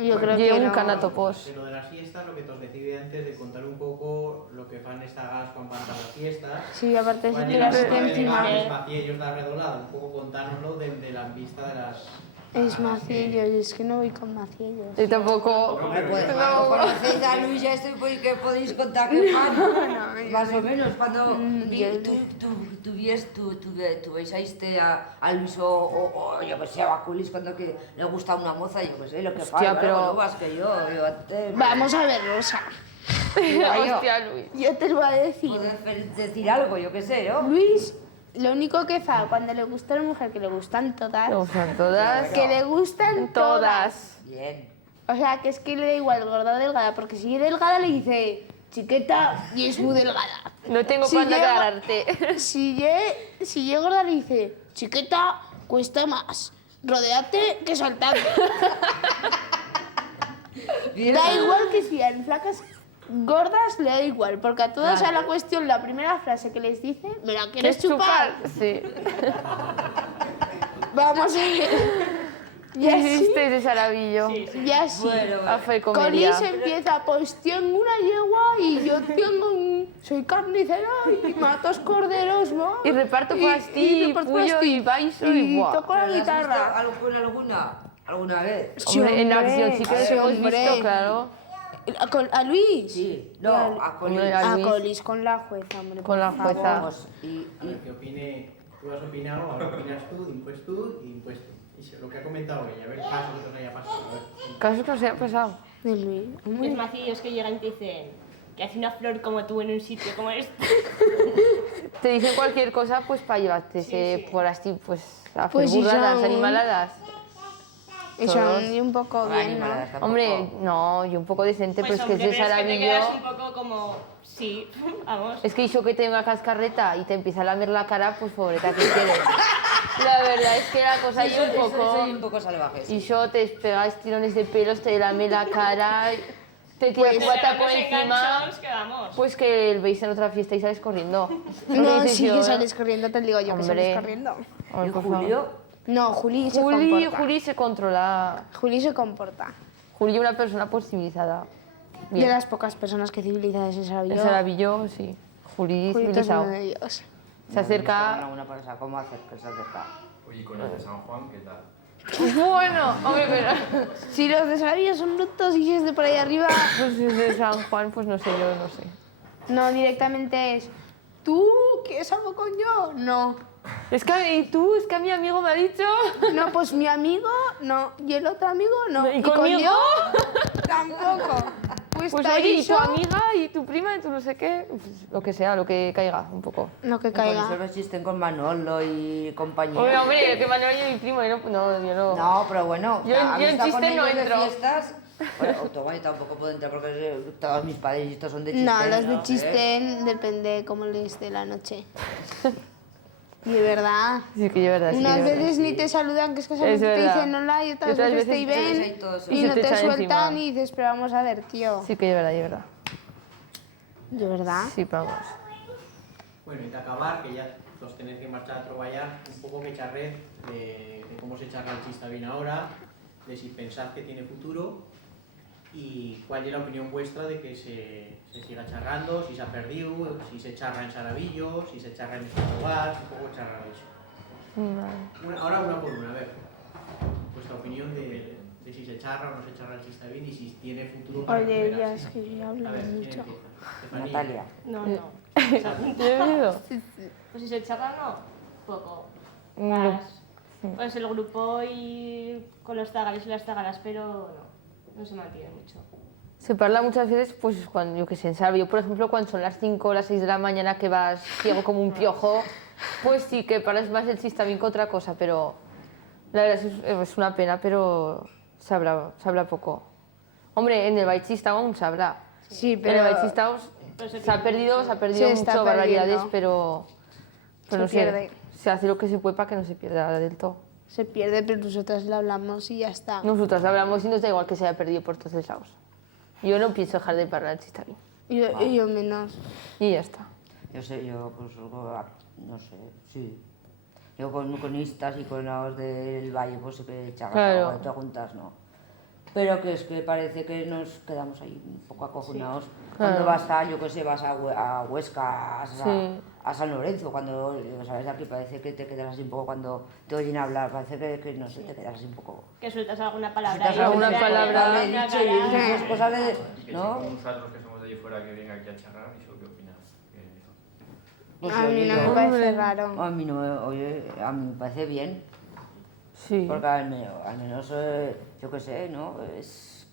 Yo creo Llevo que un no. canatopos. De lo de las fiestas, lo que te os decía antes de contar un poco lo que fan esta gas quan van a las fiestas. Sí, aparte es Quan que llega las el que encima... Els maciellos de Redolada, un poco contárnoslo de la vista de las... Es maciello, y es que no voy con maciellos. Yo tampoco. Cuando conocéis a Luis ya estoy, ¿qué podéis contar que fan? Más o menos, cuando tú veis a Luis o yo que sé, a Culis cuando que le gusta una moza, yo que sé, lo que Hostia, fan, pero- no vas que yo antes... Vamos a ver, Rosa. Hostia, Luis. Yo te lo voy a decir. Puedes decir algo, yo que sé, ¿no? Luis, lo único que fa cuando le gusta a una mujer, que le gustan todas. Me gustan todas. Que le gustan todas. Bien. O sea, que es que le da igual gorda o delgada, porque si es delgada le dice chiqueta y es muy delgada. No tengo Si para llega- aclararte. Si es gorda le dice chiqueta, cuesta más. Rodéate que saltando. Da igual que sean flacas, gordas, le da igual, porque a todas a la cuestión, la primera frase que les dice, ¿me la quieres chupar? Sí. Vamos a ver. Y así, Hiciste ese sarabillo. y así. A fe comedia. Colis empieza, pues tengo una yegua y yo soy carnicera y matos corderos, ¿no? Y reparto pastil, reparto puyo pastil. y baiso y buah. toco la ¿Pero la has guitarra. visto alguna vez? Sí, Hombre, en hombre. acción sí que los Sí, hemos hombre. visto, claro. ¿A Luis? Sí, no, a Colis. Hombre, a A Luis. Colis con la jueza, hombre. Con la por favor. jueza. Pues, A ver, ¿qué opine? Tú has opinado, ahora opinas tú, después tú y después tú. Y lo que ha comentado ella, a ver, caso que os haya pasado. A ver. Caso que os haya pasado. De Luis. Es macillos que llegan y te dicen que hace una flor como tú en un sitio como este. Te dicen cualquier cosa pues para llevarte Sí. por así, pues a hacer Pues sí, burradas, son- animaladas. Y son un poco bien, ¿no? Animaladas tampoco. Hombre, no, y un poco decente, pues, que hombre, ese pero es que te quedas un sarabillo... poco como, sí, vamos. Es que hizo que te una cascarreta y te empieza a lamer la cara, pues pobreta, ¿qué quieres? La verdad es que la cosa Sí, ahí un poco... soy un poco salvaje. Y yo te pegas tirones de pelos, te lame la cara, te tira Te cubata por pegamos encima... enganchados que vamos. Pues que veis en otra fiesta y sales corriendo. No, dices sí yo, que ¿no? sales corriendo, te digo yo que Hombre. sales corriendo. Ay, ¿Y por favor. Julio? No, Juli se Juli, comporta. Juli se controla. Juli se comporta. Juli es una persona pues civilizada. De Bien. las pocas personas que civilizadas es El Sarabillo, sí. Juli Julito es civilizado. uno de ellos. Se acerca... Una cosa, ¿cómo hacer que se acerca? Oye, con el de San Juan, ¿qué tal? Bueno, hombre, pero... Si los de Sarabia son brutos y si es de por ahí arriba, Pues desde San Juan, pues no sé, yo no sé. no, directamente es ¿tú quieres algo con yo? No. Es que, ¿y tú? Es que a mi amigo me ha dicho... No, pues mi amigo, no. Y el otro amigo, no. ¿Y con conmigo? yo, tampoco. Pues, Pues te oye, y tu aviso amiga, y tu prima, y tu no sé qué... Pues, lo que sea, lo que caiga, un poco. lo que Con eso caiga. no existen con Manolo y compañía. Hombre, hombre, que Manuel es mi primo, yo no... No, pero bueno, Yo ¿habéis en estado chiste con no ellos de entro. fiestas? Bueno, Autobay tampoco puedo entrar porque todos mis padres y estos son de chiste. No, los de ¿no? chisten depende cómo les dé la noche. Y de verdad. Sí, que yo verdad, sí, Unas de verdad. veces ni te saludan, que es que Es solamente te verdad. dicen hola, y otras Y otras veces te veces ven ahí todos y se no te te echan sueltan encima. y dices, pero vamos a ver, tío. Sí que de verdad. ¿De verdad? Sí, vamos. Bueno, y de acabar, que ya os tenéis que marchar a troballar, un poco que charred de cómo se charra el chista bien ahora, de si pensáis que tiene futuro y cuál es la opinión vuestra de que se siga charrando, si se ha perdido, si se charra en Sarabillo, si se charra en Escobar, un poco charrar eso. Ahora una por una, a ver, vuestra opinión de si se charra o no se charra el chiste bien y si tiene futuro para Oye, recuperarse. ya es que ya A hablan ver, ¿quién mucho. empieza? Estefanía. Natalia. No, Eh, no. ¿Te he oído? Pues si se charla, no, poco. No. Más, pues el grupo y con los zagales y las zagalas, pero no se mantiene mucho. Se parla muchas veces, pues cuando, yo que sé, en Sarabillo, por ejemplo, cuando son las 5 o las 6 de la mañana que vas ciego como un piojo, pues sí que paras más el chiste también que otra cosa, pero la verdad es una pena, pero se habla poco. Hombre, en el baichista aún se habla. Sí, En el baichista se ha perdido Se está mucho barbaridades, perdiendo. pero Se no sé, pierde. se hace lo que se puede para que no se pierda del todo. Se pierde, pero nosotras lo hablamos y ya está. Nosotras hablamos y nos da igual que se haya perdido por todos lados. Yo no pienso dejar de hablar el chiste aquí. Y yo menos. Y ya está. Yo sé, yo pues, no sé, sí. Yo con istas y con los del valle, pues sí que charlas Claro. algo, te juntas, ¿no? pero que es que parece que nos quedamos ahí un poco acojonados. Cuando vas a, yo qué sé, vas a Huesca, a San Lorenzo, cuando sabes de aquí parece que te quedas así un poco cuando te oyen hablar, parece que no sé, te quedas así un poco... Que sueltas alguna palabra. Sueltas alguna palabra, he dicho, y dices cosas de... ¿no? Nosotros que somos de allí fuera que venga aquí a charrar, ¿eso qué opinas? Pues a mí no me parece raro. A mí no, oye, a mí me parece bien. Sí. Porque al menos yo qué sé, ¿no? Es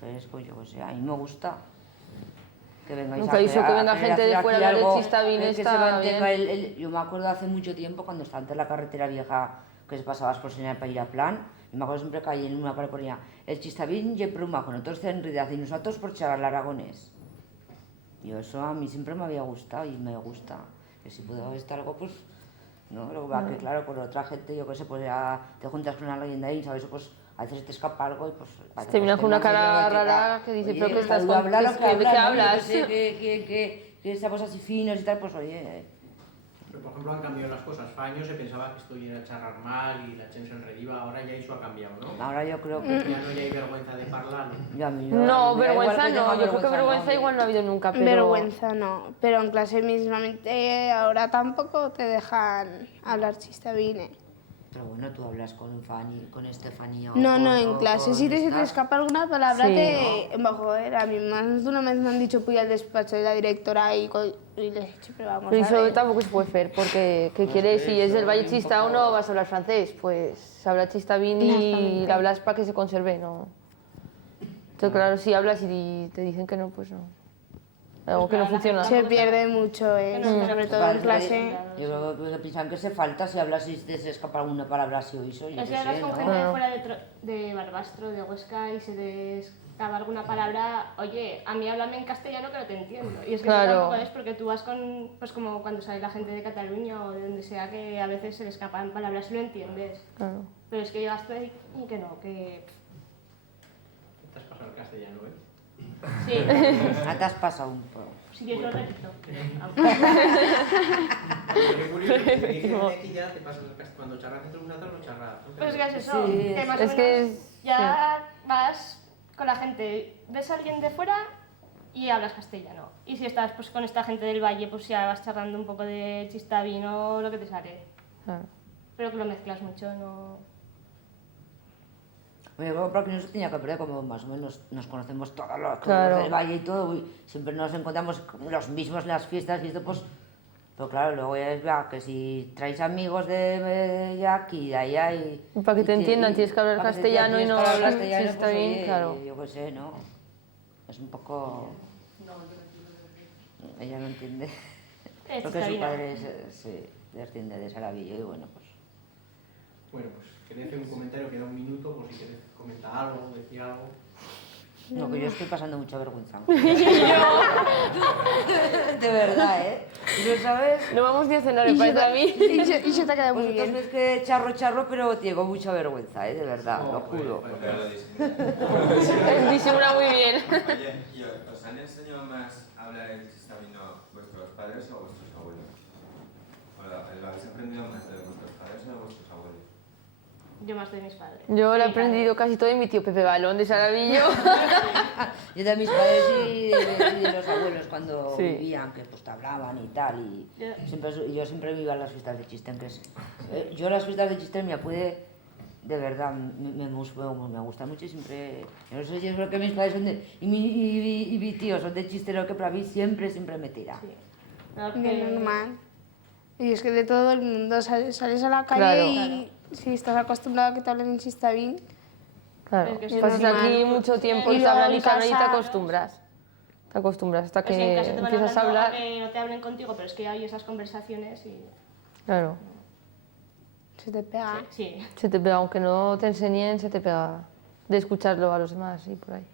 que es, pues yo qué sé, a mí me gusta que vengáis Nunca hizo que venga gente de fuera a hablar del Chistavín, que se está mantenga bien. yo me acuerdo hace mucho tiempo cuando estaba antes la carretera vieja que se pasabas por señal para ir a Plan, y me acuerdo siempre que ahí en una pared ponía el Chistavín y el Pruma con otros en realidad y nosotros por charlar aragonés. Y eso a mí siempre me había gustado y me gusta. Que si puedo estar algo, pues, ¿no? Lo que va que, claro, con otra gente, yo qué sé, pues ya te juntas con una leyenda y, ¿sabes? Pues a veces te escapa algo y pues... Terminas con una cara rara que dice, pero que estás con... ¿De qué hablas? Que estamos así finos y tal, pues oye... Pero, por ejemplo, han cambiado las cosas. Fa años se pensaba que esto iba a charrar mal y la gente se enrediva, ahora ya eso ha cambiado, ¿no? Ahora yo creo que... Ya no hay vergüenza de hablar. No, vergüenza no, yo creo que vergüenza igual no ha habido nunca, pero... Vergüenza no, pero en clase mismamente ahora tampoco te dejan hablar chistavine. Pero bueno, tú hablas con Fanny, con Estefanía... No, en clase si se te escapa alguna palabra Sí. Joder, a mí más de una vez me han dicho pues al despacho de la directora y les he dicho, pero vamos Pero a eso ver. tampoco se puede hacer, porque ¿qué quieres? Si es del Valle Chista o no vas a hablar francés, pues habla chistavín y Exactamente. la hablas para que se conserve, ¿no? Entonces, claro, si hablas y te dicen que no, pues no. Algo que no funciona. Se pierde mucho, sobre todo en clase. Yo creo que piensan que se falta si hablas y te se escapa alguna palabra así o eso, yo Es qué que hablas sé, con ¿no? gente de fuera de Barbastro, de Huesca, y se te escapa alguna palabra, oye, a mí háblame en castellano que no te entiendo. Y es que Claro. eso tampoco es porque tú vas con, pues como cuando sale la gente de Cataluña o de donde sea, que a veces se le escapan palabras y lo entiendes. Claro. Pero es que llegas tú ahí y que no, que... Te has pasado el castellano, ¿eh? Sí. Te has pasado un poco. Si quieres lo repito. Qué curioso, que me dicen aquí ya te pasas el castellano. Cuando charras entre nosotros no charras. Pues que es eso, Sí, que más es o que menos ya vas con la gente, ves a alguien de fuera y hablas castellano. Y si estás pues con esta gente del valle, pues ya vas charlando un poco de chistavín o lo que te sale. Claro. Pero que lo mezclas mucho, no... Oye, creo que aquí no se tenía que perder, como más o menos nos conocemos todos los Claro. del valle y todo, y siempre nos encontramos los mismos en las fiestas y esto, pues claro, luego ya es que si traes amigos de aquí, de allá y... Para que te entiendan tienes que hablar para que te castellano y no tienes que hablar hablar castellano, pues, chistavín, oye, claro. yo qué sé, ¿no? Es un poco... Ella no entiende. Porque su chistavina. padre se desciende de Saravillo y bueno, pues... Bueno, pues quería hacer un comentario, queda un minuto, por si quieres comentar algo, decir algo. No, que yo estoy pasando mucha vergüenza. Yo. De verdad, ¿eh? ¿Y lo sabes? No vamos ni a cenar, me parece a mí. Y se te ha quedado muy Vosotros bien. ves que charro, pero tengo mucha vergüenza, ¿eh? De verdad, lo juro. Disimula muy bien. Oye, ¿y os han enseñado más a hablar el chistavino vuestros padres o vuestros abuelos? ¿O lo habéis aprendido más de vuestros padres o de vuestros abuelos? Yo más de mis padres. Yo lo he aprendido casi todo de mi tío Pepe Balón de Saravillo. Yo de mis padres y de los abuelos cuando Sí. vivían, que pues te hablaban y tal, y yo siempre me iba a las fiestas de Chistén, que es... Yo las fiestas de Chistén me pude, de verdad, me gusta mucho y siempre... Yo no sé si es porque mis padres son de... Y mi tío son de Chistén, que para mí siempre me tira. Sí. De normal. Y es que de todo el mundo sales a la calle Claro. y si estás acostumbrado a que te hablen en chistavín, Claro, Es que sí, pasas normal. aquí mucho tiempo Y y te luego hablan en italiano y te casa- acostumbras. Te acostumbras hasta Pues en que casa te van empiezas a hablando, hablar. que no te hablen contigo, pero es que hay esas conversaciones y... Claro, se te pega. Sí. se te pega, aunque no te enseñen, se te pega de escucharlo a los demás y por ahí.